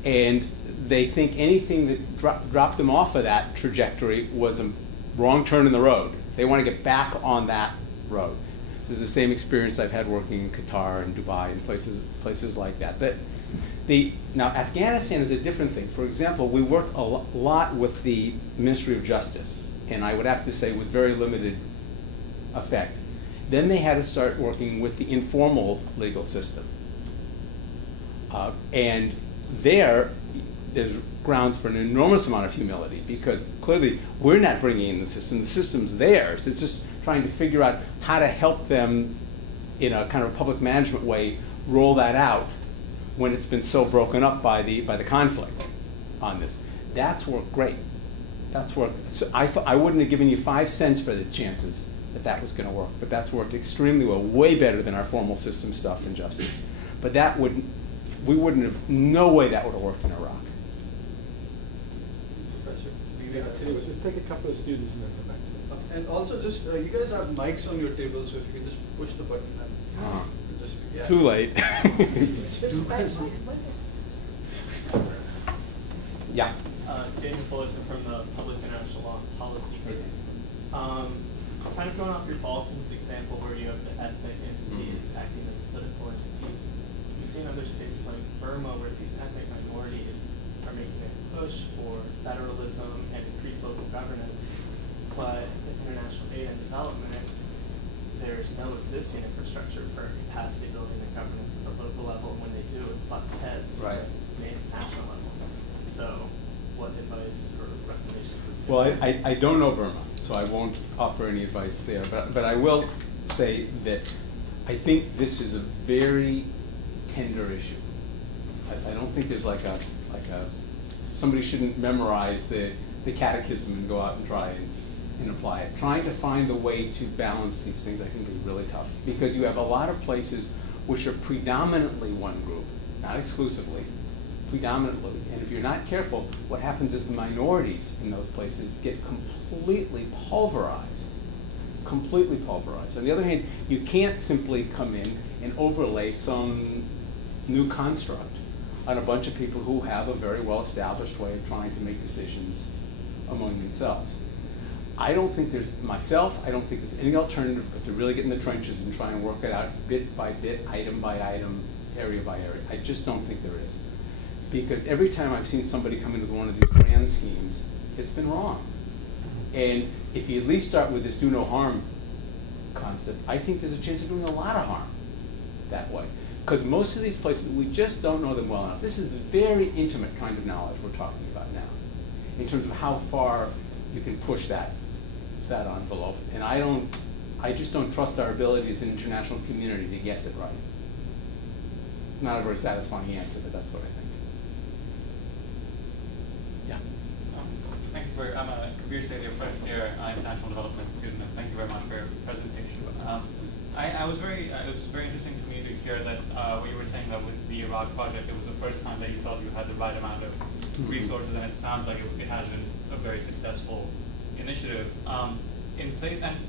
And they think anything that dropped them off of that trajectory was a wrong turn in the road. They want to get back on that road. This is the same experience I've had working in Qatar and Dubai and places like that. Now, Afghanistan is a different thing. For example, we worked a lot with the Ministry of Justice, and I would have to say with very limited effect. Then they had to start working with the informal legal system. And there's grounds for an enormous amount of humility, because clearly we're not bringing in the system's theirs. It's just trying to figure out how to help them in a kind of public management way roll that out when it's been so broken up by the conflict on this. That's worked great. That's worked. So I wouldn't have given you 5 cents for the chances that that was going to work. But that's worked extremely well, way better than our formal system stuff in justice. But that wouldn't, we wouldn't have, no way that would have worked in Iraq. Professor, let's take a couple of students and then come back to them. And also just, you guys have mics on your table, so if you can just push the button. And just, yeah. Too late. Yeah. Daniel Fullerton from the Public International Law Policy Group. Kind of going off your Balkans example where you have the ethnic entities acting as political entities, we see in other states like Burma where these ethnic minorities are making a push for federalism and increased local governance, but with international aid and development, there's no existing infrastructure for capacity building and governance at the local level. When they do, it butts heads Right. at the national level. So what advice or recommendations would you Well, give? I don't know Burma, so I won't offer any advice there. But I will say that I think this is a very tender issue. I don't think there's like a somebody shouldn't memorize the catechism and go out and try and apply it. Trying to find the way to balance these things I think is really tough, because you have a lot of places which are predominantly one group, not exclusively, predominantly. And if you're not careful, what happens is the minorities in those places get completely pulverized. Completely pulverized. On the other hand, you can't simply come in and overlay some new construct on a bunch of people who have a very well-established way of trying to make decisions among themselves. I don't think there's, myself, I don't think there's any alternative but to really get in the trenches and try and work it out bit by bit, item by item, area by area. I just don't think there is. Because every time I've seen somebody come in with one of these grand schemes, it's been wrong. And if you at least start with this do no harm concept, I think there's a chance of doing a lot of harm that way. Because most of these places, we just don't know them well enough. This is a very intimate kind of knowledge we're talking about now, in terms of how far you can push that envelope. And I just don't trust our ability as an international community to guess it right. Not a very satisfying answer, but that's what I think. Yeah. Thank you for, I'm a Kabir Sadia first year international development student, and thank you very much for your presentation. It was very interesting to me to hear that what you were saying that with the Iraq project, it was the first time that you felt you had the right amount of resources, and it sounds like it has been a very successful initiative. And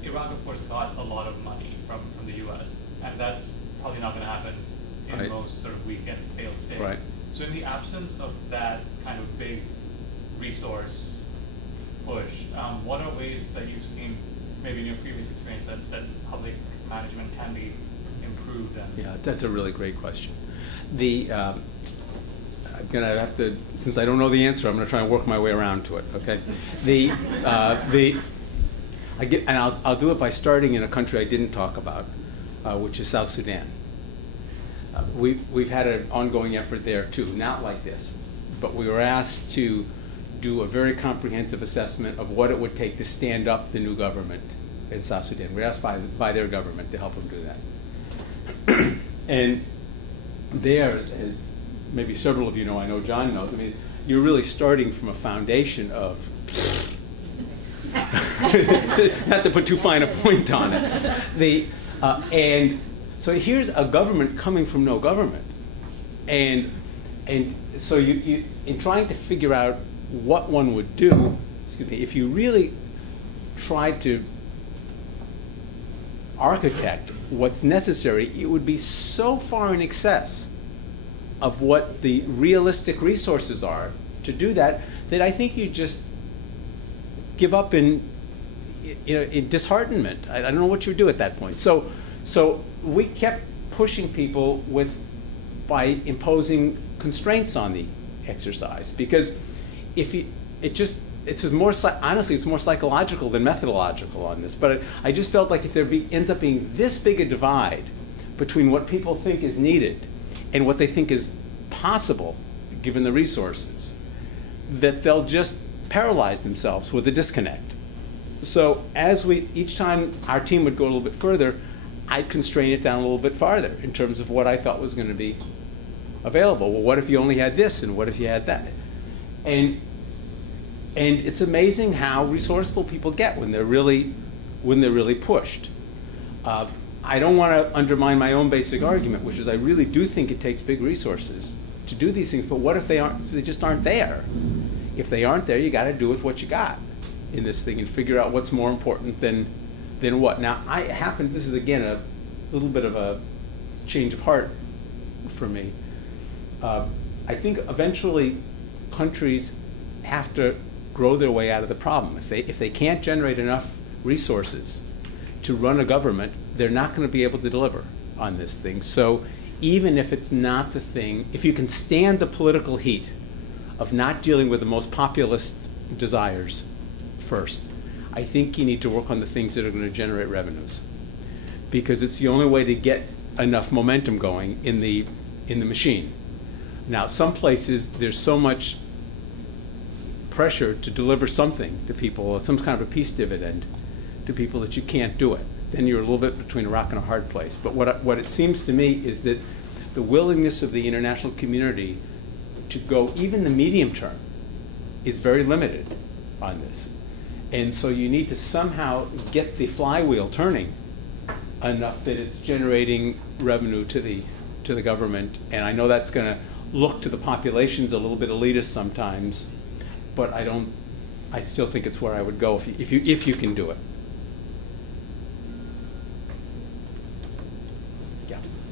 Iraq, of course, got a lot of money from the U.S., and that's probably not going to happen in most sort of weak and failed states. Right. So in the absence of that kind of big resource push, what are ways that you've seen, maybe in your previous experience, that public management can be improved? And yeah, that's a really great question. I'm gonna have to, since I don't know the answer, I'm gonna try and work my way around to it. Okay, I'll do it by starting in a country I didn't talk about, which is South Sudan. We've had an ongoing effort there too, not like this, but we were asked to do a very comprehensive assessment of what it would take to stand up the new government in South Sudan. We were asked by their government to help them do that. And there, as maybe several of you know, I know John knows, I mean, you're really starting from a foundation of, not to put too fine a point on it. And so here's a government coming from no government. And so you in trying to figure out what one would do, excuse me, if you really tried to architect what's necessary, it would be so far in excess of what the realistic resources are to do that, that I think you just give up in disheartenment. I don't know what you would do at that point. So we kept pushing people by imposing constraints on the exercise, because it's more honestly, it's more psychological than methodological on this. But I just felt like if there ends up being this big a divide between what people think is needed and what they think is possible, given the resources, that they'll just paralyze themselves with a disconnect. So each time our team would go a little bit further, I'd constrain it down a little bit farther in terms of what I thought was going to be available. Well, what if you only had this, and what if you had that? And it's amazing how resourceful people get when they're really when they're really pushed. I don't want to undermine my own basic argument, which is I really do think it takes big resources to do these things, but what if they aren't? If they just aren't there? If they aren't there, you got to do with what you got in this thing and figure out what's more important than what. Now, this is again a little bit of a change of heart for me. I think eventually countries have to grow their way out of the problem. If they can't generate enough resources to run a government, they're not going to be able to deliver on this thing. So even if it's not the thing, if you can stand the political heat of not dealing with the most populist desires first, I think you need to work on the things that are going to generate revenues, because it's the only way to get enough momentum going in the machine. Now, some places there's so much pressure to deliver something to people, some kind of a peace dividend to people, that you can't do it. Then you're a little bit between a rock and a hard place. But what it seems to me is that the willingness of the international community to go even the medium term is very limited on this. And so you need to somehow get the flywheel turning enough that it's generating revenue to the government. And I know that's going to look to the populations a little bit elitist sometimes, but I still think it's where I would go if you can do it.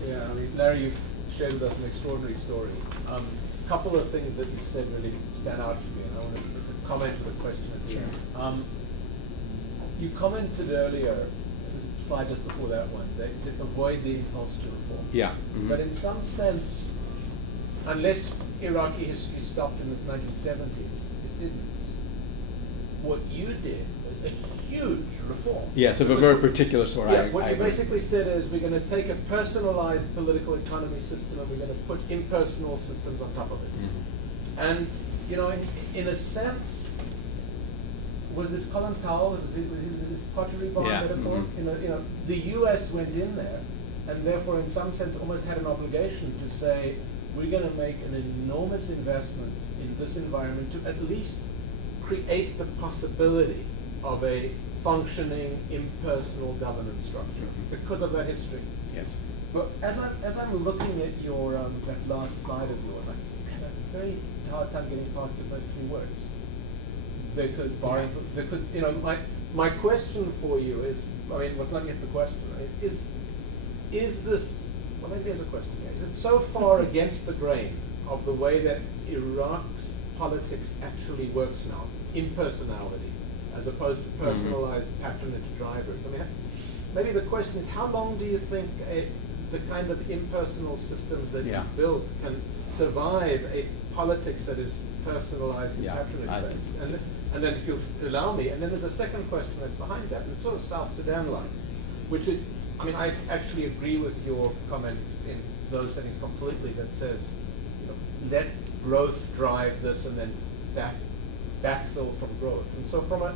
Yeah, I mean, Larry, you've shared with us an extraordinary story. A couple of things that you said really stand out for me, and I want to, it's a comment with a question at the end. You commented earlier, the slide just before that one, that you said avoid the impulse to reform. Yeah. Mm-hmm. But in some sense, unless Iraqi history stopped in the 1970s, it didn't. What you did was a huge reform. Yes, of a very particular sort. Yeah, what you basically said is we're going to take a personalized political economy system and we're going to put impersonal systems on top of it. Mm-hmm. And, you know, in a sense, was it Colin Powell, was his pottery barn metaphor? Mm-hmm. You know, the US went in there and therefore in some sense almost had an obligation to say, we're going to make an enormous investment in this environment to at least create the possibility of a functioning impersonal governance structure because of that history. Yes. But as I'm looking at your that last slide of yours, I had a very hard time getting past the first 3 words. Because you know, my question for you is, I mean, let's not get the question. Is this, well, maybe there's a question here. Is it so far against the grain of the way that Iraq's politics actually works now, impersonality, as opposed to personalized patronage drivers? I mean, maybe the question is, how long do you think the kind of impersonal systems that you built can survive a politics that is personalized and patronage-based? And then if you'll allow me, and then there's a second question that's behind that, and it's sort of South Sudan-like, which is, I mean, I actually agree with your comment in those settings completely that says, you know, let growth drive this and then backfill from growth. And so from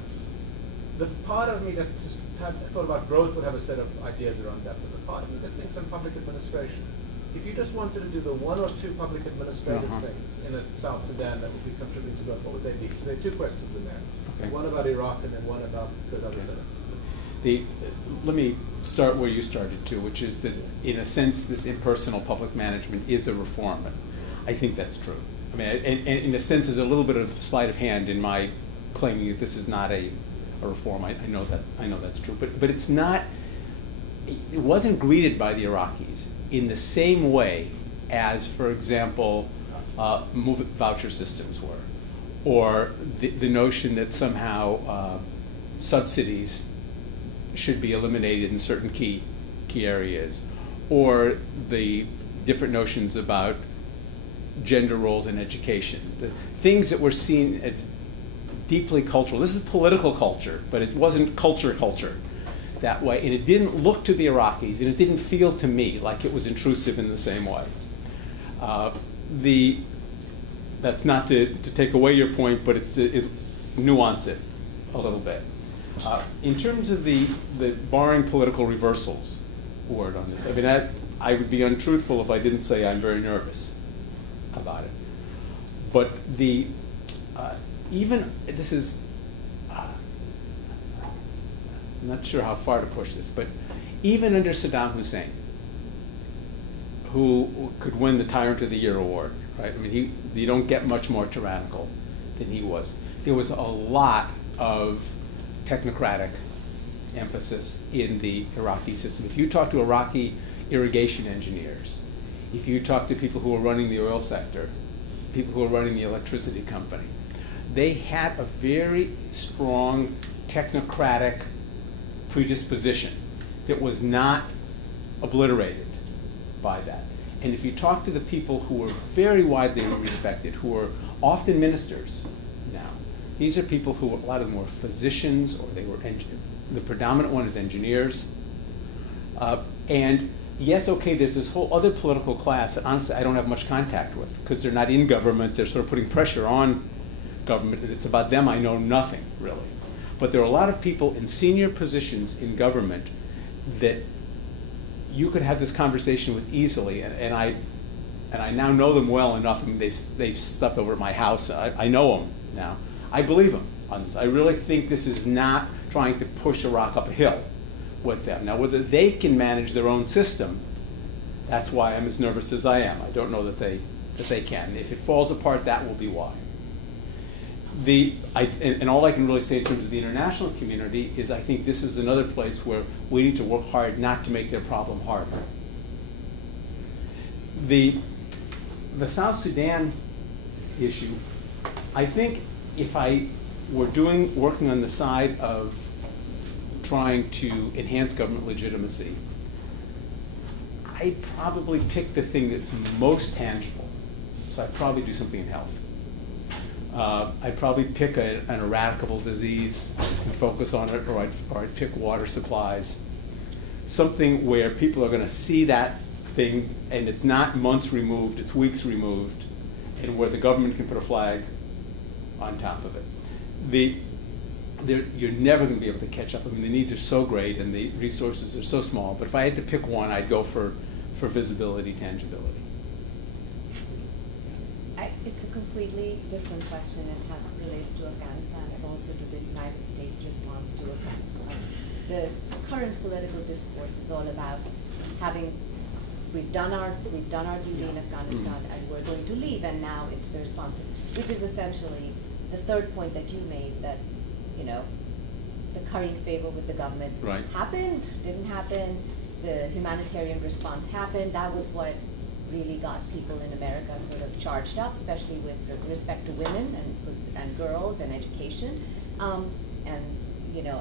the part of me that just thought about growth would have a set of ideas around that, but the part of me that thinks on public administration, if you just wanted to do the 1 or 2 public administrative things in a South Sudan that would be contributing to growth, what would they be? So there are 2 questions in there. Okay. One about Iraq and then one about good other settings. Let me start where you started too, which is that in a sense this impersonal public management is a reform. I think that's true. I mean, and in a sense there's a little bit of sleight of hand in my claiming that this is not a reform. I know that's true, but it's not. It wasn't greeted by the Iraqis in the same way as, for example, voucher systems were, or the notion that somehow subsidies should be eliminated in certain key areas, or the different notions about gender roles in education, the things that were seen as deeply cultural. This is political culture, but it wasn't culture that way, and it didn't look to the Iraqis, and it didn't feel to me like it was intrusive in the same way. That's not to take away your point, but it's to nuance it a little bit. In terms of the barring political reversals word on this, I mean, I would be untruthful if I didn't say I'm very nervous about it. But even this is I'm not sure how far to push this, but even under Saddam Hussein, who could win the Tyrant of the Year award, right? I mean, you don't get much more tyrannical than he was. There was a lot of technocratic emphasis in the Iraqi system. If you talk to Iraqi irrigation engineers, if you talk to people who are running the oil sector, people who are running the electricity company, they had a very strong technocratic predisposition that was not obliterated by that. And if you talk to the people who are very widely respected, who are often ministers now, these are people who, a lot of them were physicians, or they were, the predominant one is engineers. And yes, okay, there's this whole other political class that honestly I don't have much contact with, because they're not in government, they're sort of putting pressure on government, and it's about them I know nothing, really. But there are a lot of people in senior positions in government that you could have this conversation with easily, and I now know them well enough. I mean, they've slept over at my house. I know them now. I believe them on this. I really think this is not trying to push Iraq up a hill with them. Now, whether they can manage their own system, that's why I'm as nervous as I am. I don't know that they can. If it falls apart, that will be why. And all I can really say in terms of the international community is I think this is another place where we need to work hard not to make their problem harder. The South Sudan issue, I think if I were working on the side of trying to enhance government legitimacy, I'd probably pick the thing that's most tangible. So I'd probably do something in health. I'd probably pick an eradicable disease and focus on it, or I'd pick water supplies. Something where people are going to see that thing, and it's not months removed, it's weeks removed, and where the government can put a flag on top of it. You're never going to be able to catch up. I mean, the needs are so great, and the resources are so small, but if I had to pick one, I'd go for visibility, tangibility. It's a completely different question and how it relates to Afghanistan and also to the United States response to Afghanistan. The current political discourse is all about we've done our duty in Afghanistan and we're going to leave, and now it's the responsibility, which is essentially the third point that you made, that the currying favor with the government happened, didn't happen, the humanitarian response happened. That was what really got people in America sort of charged up, especially with respect to women and girls and education.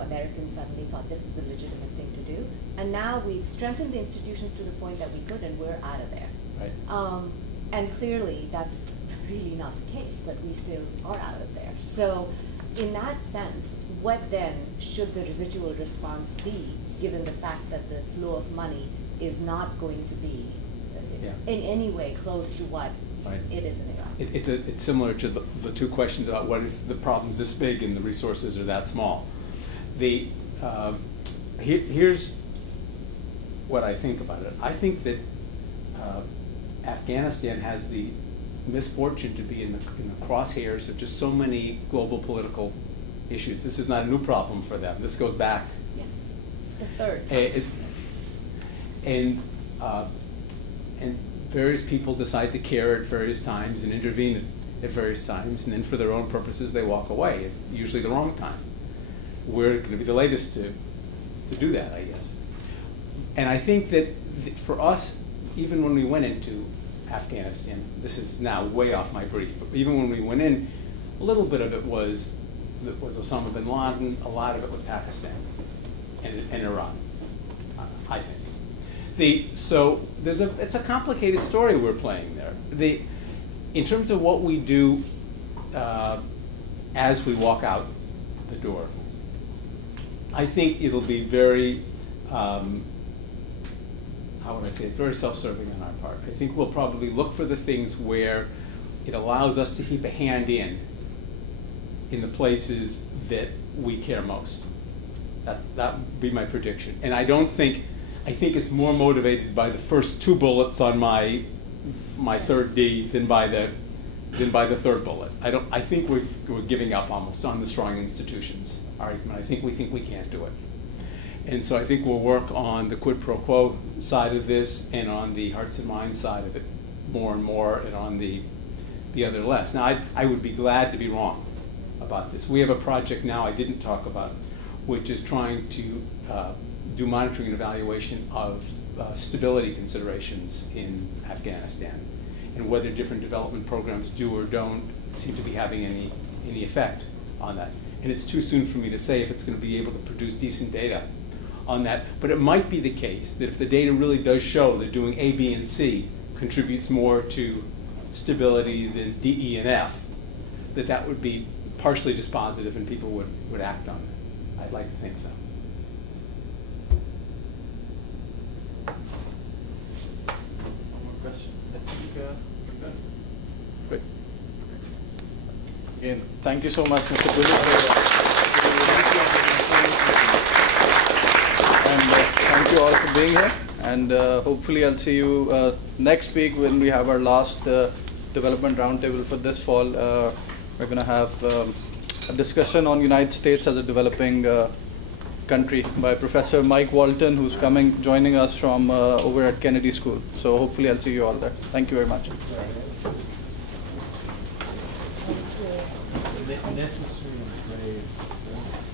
Americans suddenly thought this was a legitimate thing to do. And now we've strengthened the institutions to the point that we could, and we're out of there. Right. And clearly that's really not the case, but we still are out of there. So in that sense, what then should the residual response be, given the fact that the flow of money is not going to be in any way close to what it is in Iraq? It's similar to the two questions about what if the problem's this big and the resources are that small. Here's what I think about it. I think that Afghanistan has the misfortune to be in the crosshairs of just so many global political issues. This is not a new problem for them. This goes back. Yeah, it's the third. And various people decide to care at various times and intervene at various times, and then for their own purposes they walk away at usually the wrong time. We're going to be the latest to do that, I guess. And I think that for us, even when we went into Afghanistan, this is now way off my brief, but even when we went in, a little bit of it was Osama bin Laden, a lot of it was Pakistan and Iran, I think. So it's a complicated story we're playing there. In terms of what we do as we walk out the door, I think it'll be very, how would I say it, very self-serving on our part. I think we'll probably look for the things where it allows us to keep a hand in the places that we care most. That would be my prediction. And I think it's more motivated by the first two bullets on my third D than by the third bullet. I think we're giving up almost on the strong institutions argument. I think we can't do it. And so I think we'll work on the quid pro quo side of this and on the hearts and minds side of it more and more, and on the other less. Now, I would be glad to be wrong about this. We have a project now I didn't talk about, which is trying to do monitoring and evaluation of stability considerations in Afghanistan, and whether different development programs do or don't seem to be having any effect on that. And it's too soon for me to say if it's going to be able to produce decent data on that. But it might be the case that if the data really does show that doing A, B, and C contributes more to stability than D, E, and F, that would be partially dispositive and people would act on it. I'd like to think so. One more question. I think you're good. Great. Again, thank you so much, Mr. Jujitsu. And thank you all for being here. And hopefully I'll see you next week when we have our last development roundtable for this fall. We're going to have a discussion on United States as a developing country by Professor Mike Walton, who's joining us from over at Kennedy School. So hopefully I'll see you all there. Thank you very much.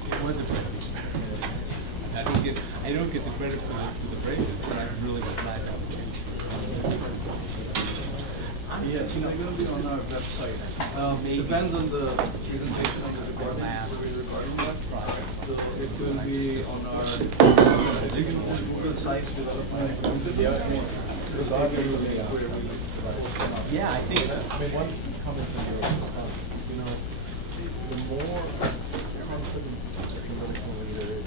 It was a brave experiment. I don't get the credit for the bravest, but I'm really glad that we changed it. Yes, they're going to be on our website. Depends on the presentation of the recording. So it will be on our Google Sites development. Yeah, I think so. I mean, one comment on your response is, you know, the more confident the political leader is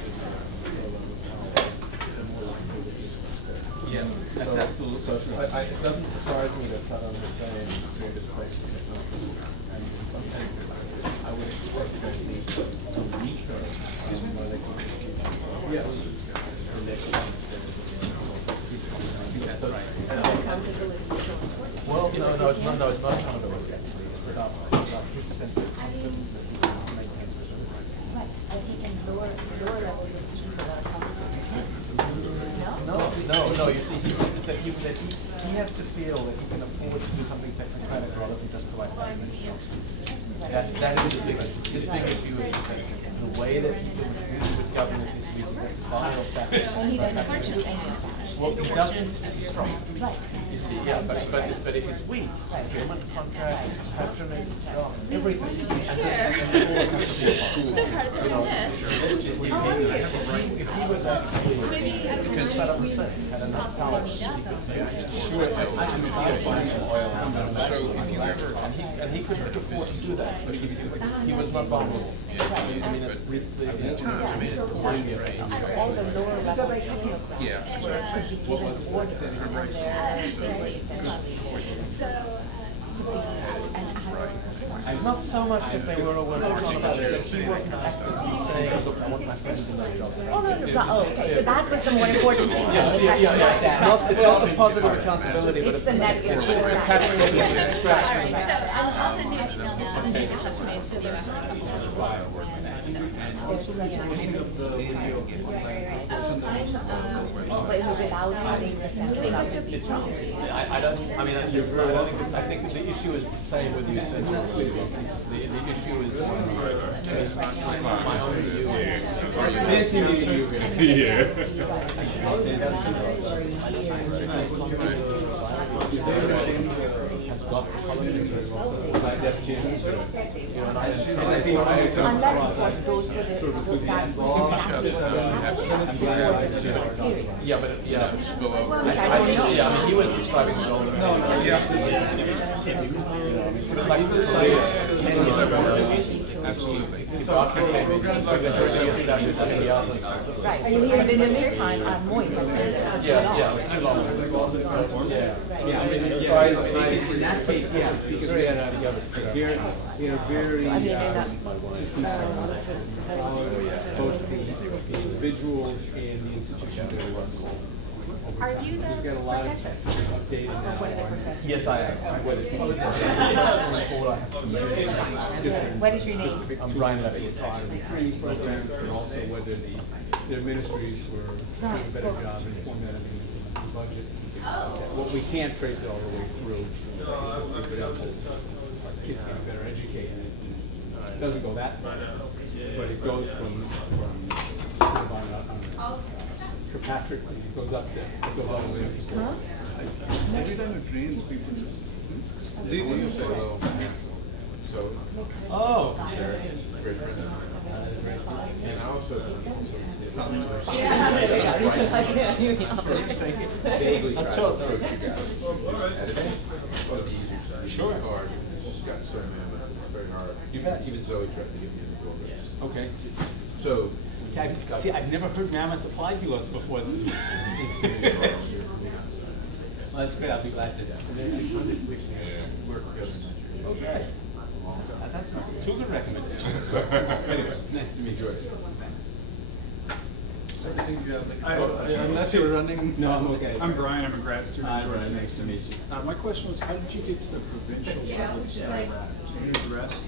the more likely that he's going to stay. Yes, that's absolutely so true. it doesn't surprise me that Saddam Hussein created space for technology, and in some cases, I would expect that he to weaker by they can receive themselves. Yes. And they can understand it. That's right. Accountability is so important. Well, no, it's not accountability actually. It's about his sense of confidence that he can maintain such a Right, that he can lower levels of people that are comfortable. No. You see, he has to feel that he can afford to do something technocratic rather than just provide management jobs. That is the big issue. The way that he can deal with government is to buy off that. And he doesn't hurt you. Well, he doesn't if he's strong. Right. You see, yeah, but if he's weak, government contracts, patronage, jobs, everything. The part that we missed. If he was actually, because Saddam Hussein had enough power, he could say, I can steal oil and he could afford to do that, but he was not vulnerable. I mean, it's all the lower level technocrats could be given orders and it's not so much that they were overworking about it, that he wasn't actively saying, look, I want my friends in that job. Okay, so that was the more important thing. Yeah. It's not the positive accountability, but it's the negative. patronage and extraction. So I'll send you an email now and take a touch base with you after. It's wrong. I think the issue is the same whether you say the issue is my own view. Has got politics as well. Yeah, but yeah. Which I don't know. Yeah, I mean, he was describing the older. No. Absolutely. Right. And here in this time, I'm more than Yeah, too long. In that case, yes, because we had a very both the individuals and the institutions that we work with. Are you the We've got a lot of professor? updating now. One of the professors. Yes, I am. What it means. What is your name? I'm Brian Levy. Part of the training programs, but also whether their ministries were doing a better job in formatting the budgets. What we can't trace it all the way through. Our kids getting better educated. It doesn't go that far, but it goes from Kirkpatrick, it goes up to, it goes all the way up to. Every time it rains, people breathe. So, Oh. great friend. And also, vaguely try to approach you guys. Editing, well, the easier side. Sure. It's hard. It's just got so many, it's very hard. You bet. Even Zoe tried to give me the book. Okay. So, See, I've never heard Mammoth applied to us before. Well, that's great. I'll be glad to. work together. Okay. That's not two good recommendations. Anyway, nice to meet you. Thanks. Unless you're running. No, I'm okay. I'm Brian. I'm a grad student. Hi, Brian. Nice to meet you. My question was, how did you get to the provincial level? Can you address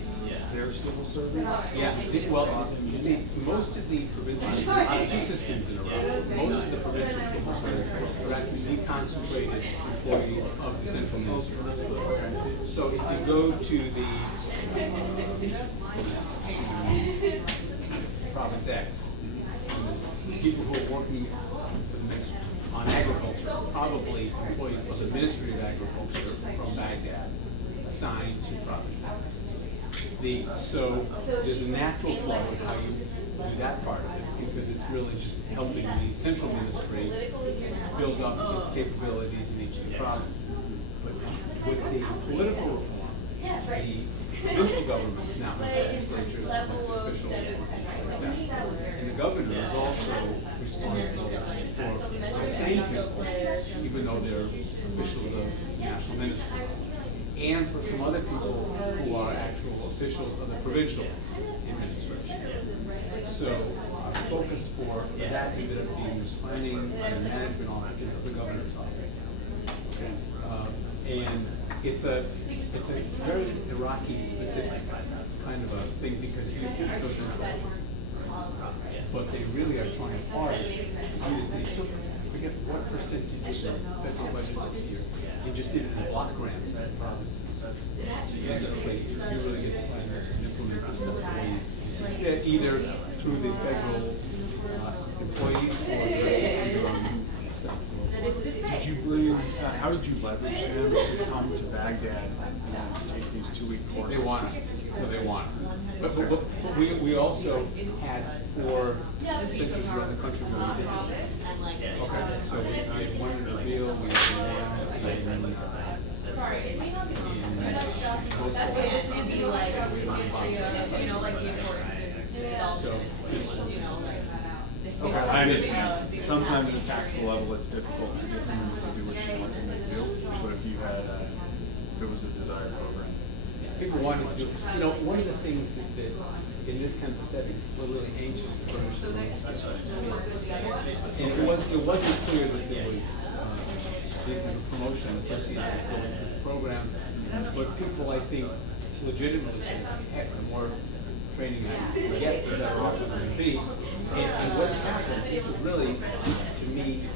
their civil servants? Yeah, well, you see, most of the provincial, two systems in a row, most of the provincial civil servants are actually deconcentrated employees of the central ministries. So if you go to the province X, people who are working for the ministry on agriculture, probably employees of the Ministry of Agriculture from Baghdad, assigned to province X. So there's a natural flow of how you do that part of it, because it's really just helping the central ministry build up its capabilities in each of the provinces. But with the political reform, the provincial governments now have legislatures, elected officials, and things like that. And the governor is also responsible for sane people, even though they're officials of national ministries, and for some other people who are actual officials of the provincial administration. So our focus for that ended up being planning and management offices of the governor's office. Okay. And it's a very Iraqi specific kind of a thing, because it used to be so centralized. But they really are trying hard. They took, I forget what percentage of the federal budget this year, and just did it as block grants to the provinces. So you really get to plan and implement this stuff the way you see fit, either through the federal employees or your own stuff. Did you bring, how did you leverage them to come to Baghdad and take these 2-week courses? They want it. No, they want it. But we also had 4 centers around the country where we did it. Okay. So we had one in Reveal, we had one I mean, sometimes at a tactical level it's difficult to get someone to do what you want them to do, but if you had, if it was a desired program. People wanted to do, one of the things that in this kind of a setting, we're really anxious to furnish the own skills. And it wasn't clear that there was promotion associated with the program, but people, I think, legitimately say, heck, the more training I get, the better off I'm going to be. And what happened, this is really, to me,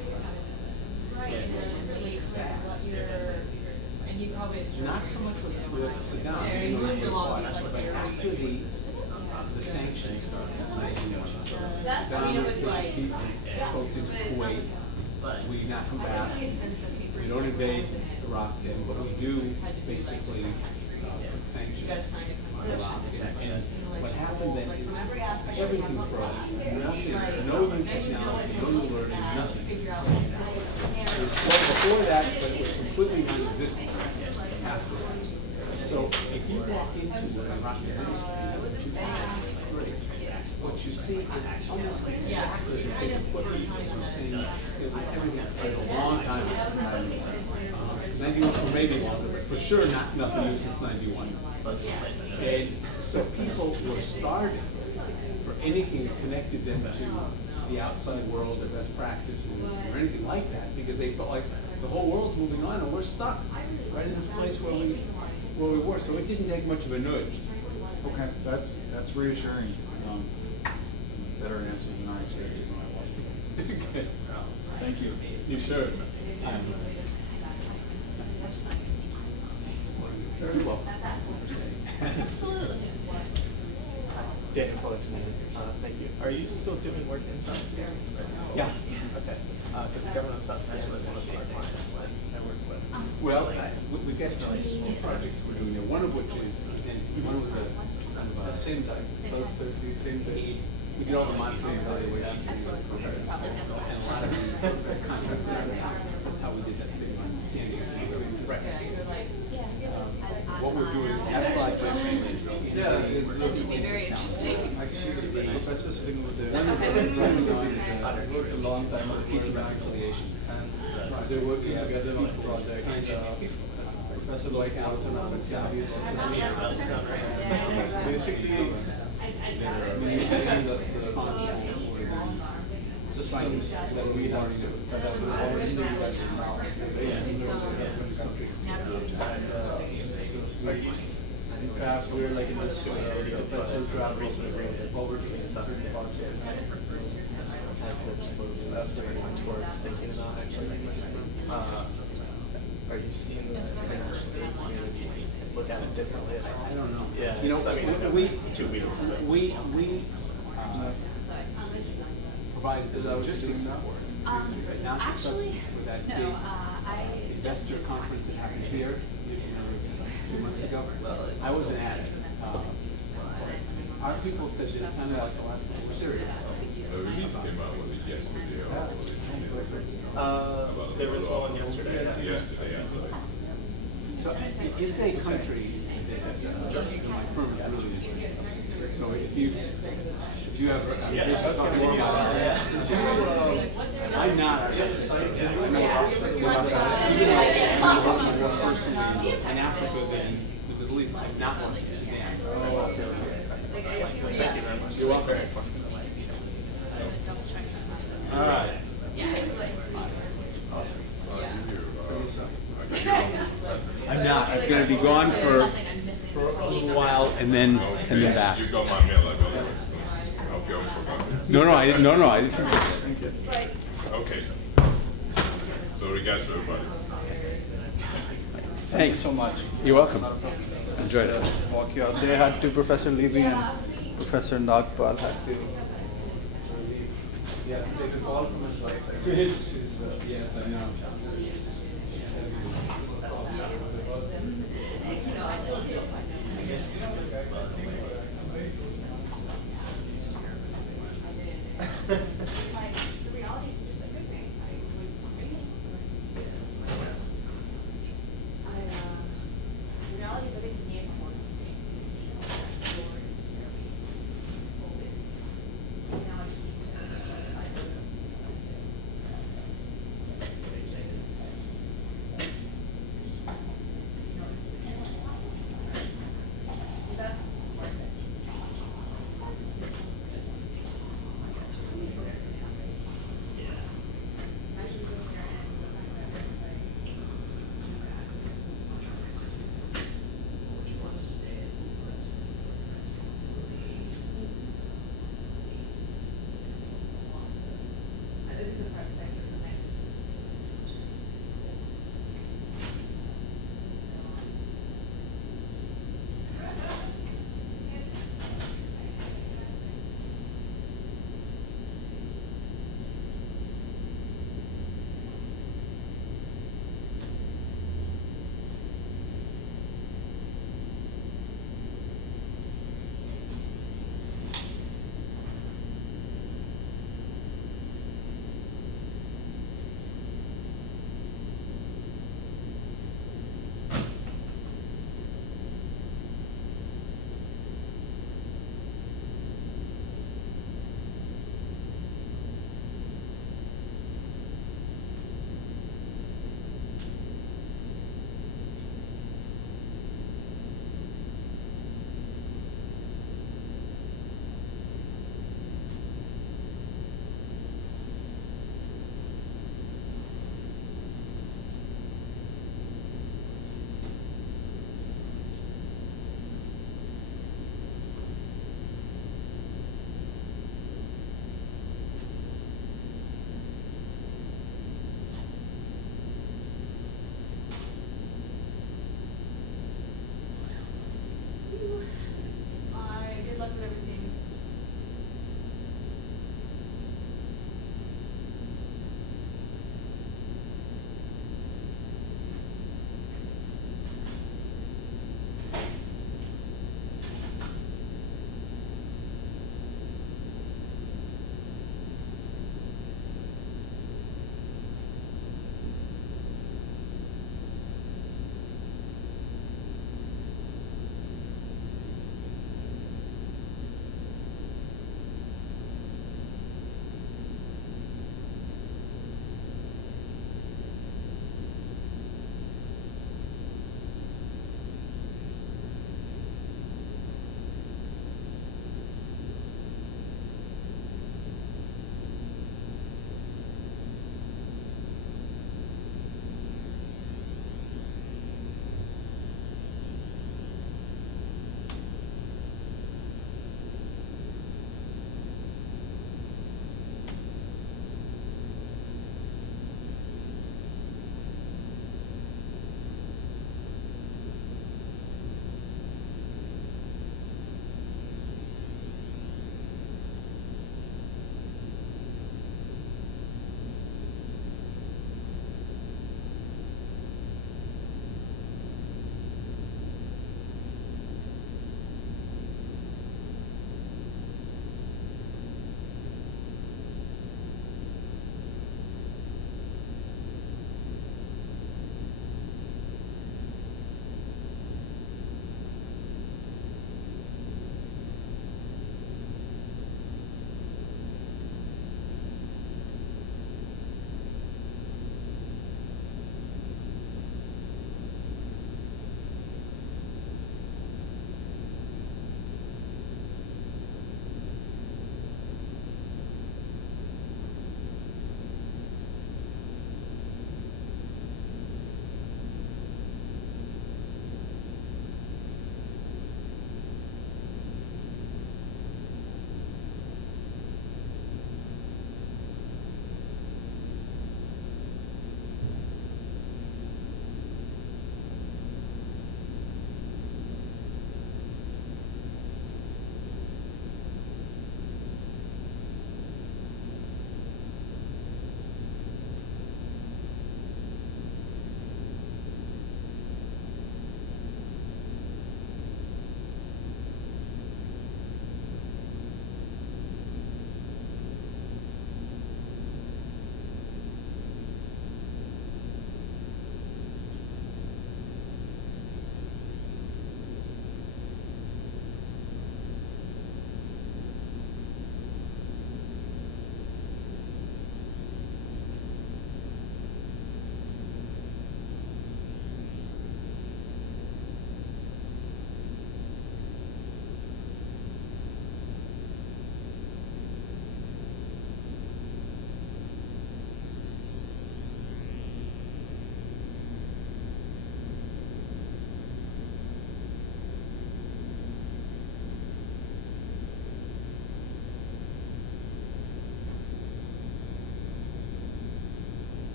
sad. Not so much with Saddam, but after the sanctions started in 1991. So Saddam pushes folks into Kuwait. We knock them back. We don't invade Iraq then, but we do basically put sanctions on Iraq. And what happened then is everything froze. Nothing, no new technology, no new learning, nothing. It was slow before that, but it was completely non-existent afterwards. So if you walk into the Iraqi ministry in 2003, what you see is almost exactly the same equipment, the same skills, and everything as a long time ago. 91, or maybe longer, but for sure nothing new since 91. And so people were starving for anything that connected them to the outside world, their best practices, or anything like that, because they felt like the whole world's moving on and we're stuck right in this place where we were. So it didn't take much of a nudge. Okay, that's reassuring. Better answer than I expected when I walked in. Okay. Thank you. You sure? Very well. Absolutely. Daniel Fullerton, thank you. Are you still doing work in South Sudan? Yeah. Okay. Because the government of South Sudan was one of our clients that I worked with. Well, we've got two projects we're doing there. One of which is, one was a kind of a Same time, 12:30, same day. we did all the monitoring evaluation and a lot of the contract analysis. That's how we did that thing on standing. What we're doing in that project is That should be very interesting. Actually, the professor sitting over there. one of the things we're working on is It was a long time a piece of reconciliation. and they're working together on a project. Professor Lloyd Nelson and Sandy is also there. Basically, when you're saying that the systems that we have that are already in the US now, they're very similar to the rest of the country. In fact, we're like in this perpetual travel of poverty in certain parts of the country. As they're slowly moving towards thinking about actually, are you seeing the international aid community look at it differently? I don't know. Yeah, You know, I mean, we 2 weeks. But we provide the logistics support. Right? Not the Actually, substance for that no, big I. investor conference that happened here, a few months ago. I wasn't at it. Our people said that it sounded like a lot of people were serious. There was one yesterday. So it's a country that my firm is really interested. So if you have That's going to be I'm not. Personally in Africa than the Middle East. I'm not one in Sudan. Thank you very much. You're welcome. All right. I'm not. I'm going to be gone for a little while and then back. You got my mail. I got it. No, I didn't. No, I didn't. Thank you. Okay. So regards to everybody. Thanks so much. You're welcome. Enjoyed it. Walk you out. They had to, Professor Levy and Professor Nagpal had to leave. Yeah, take a call from his wife. Yes, I know.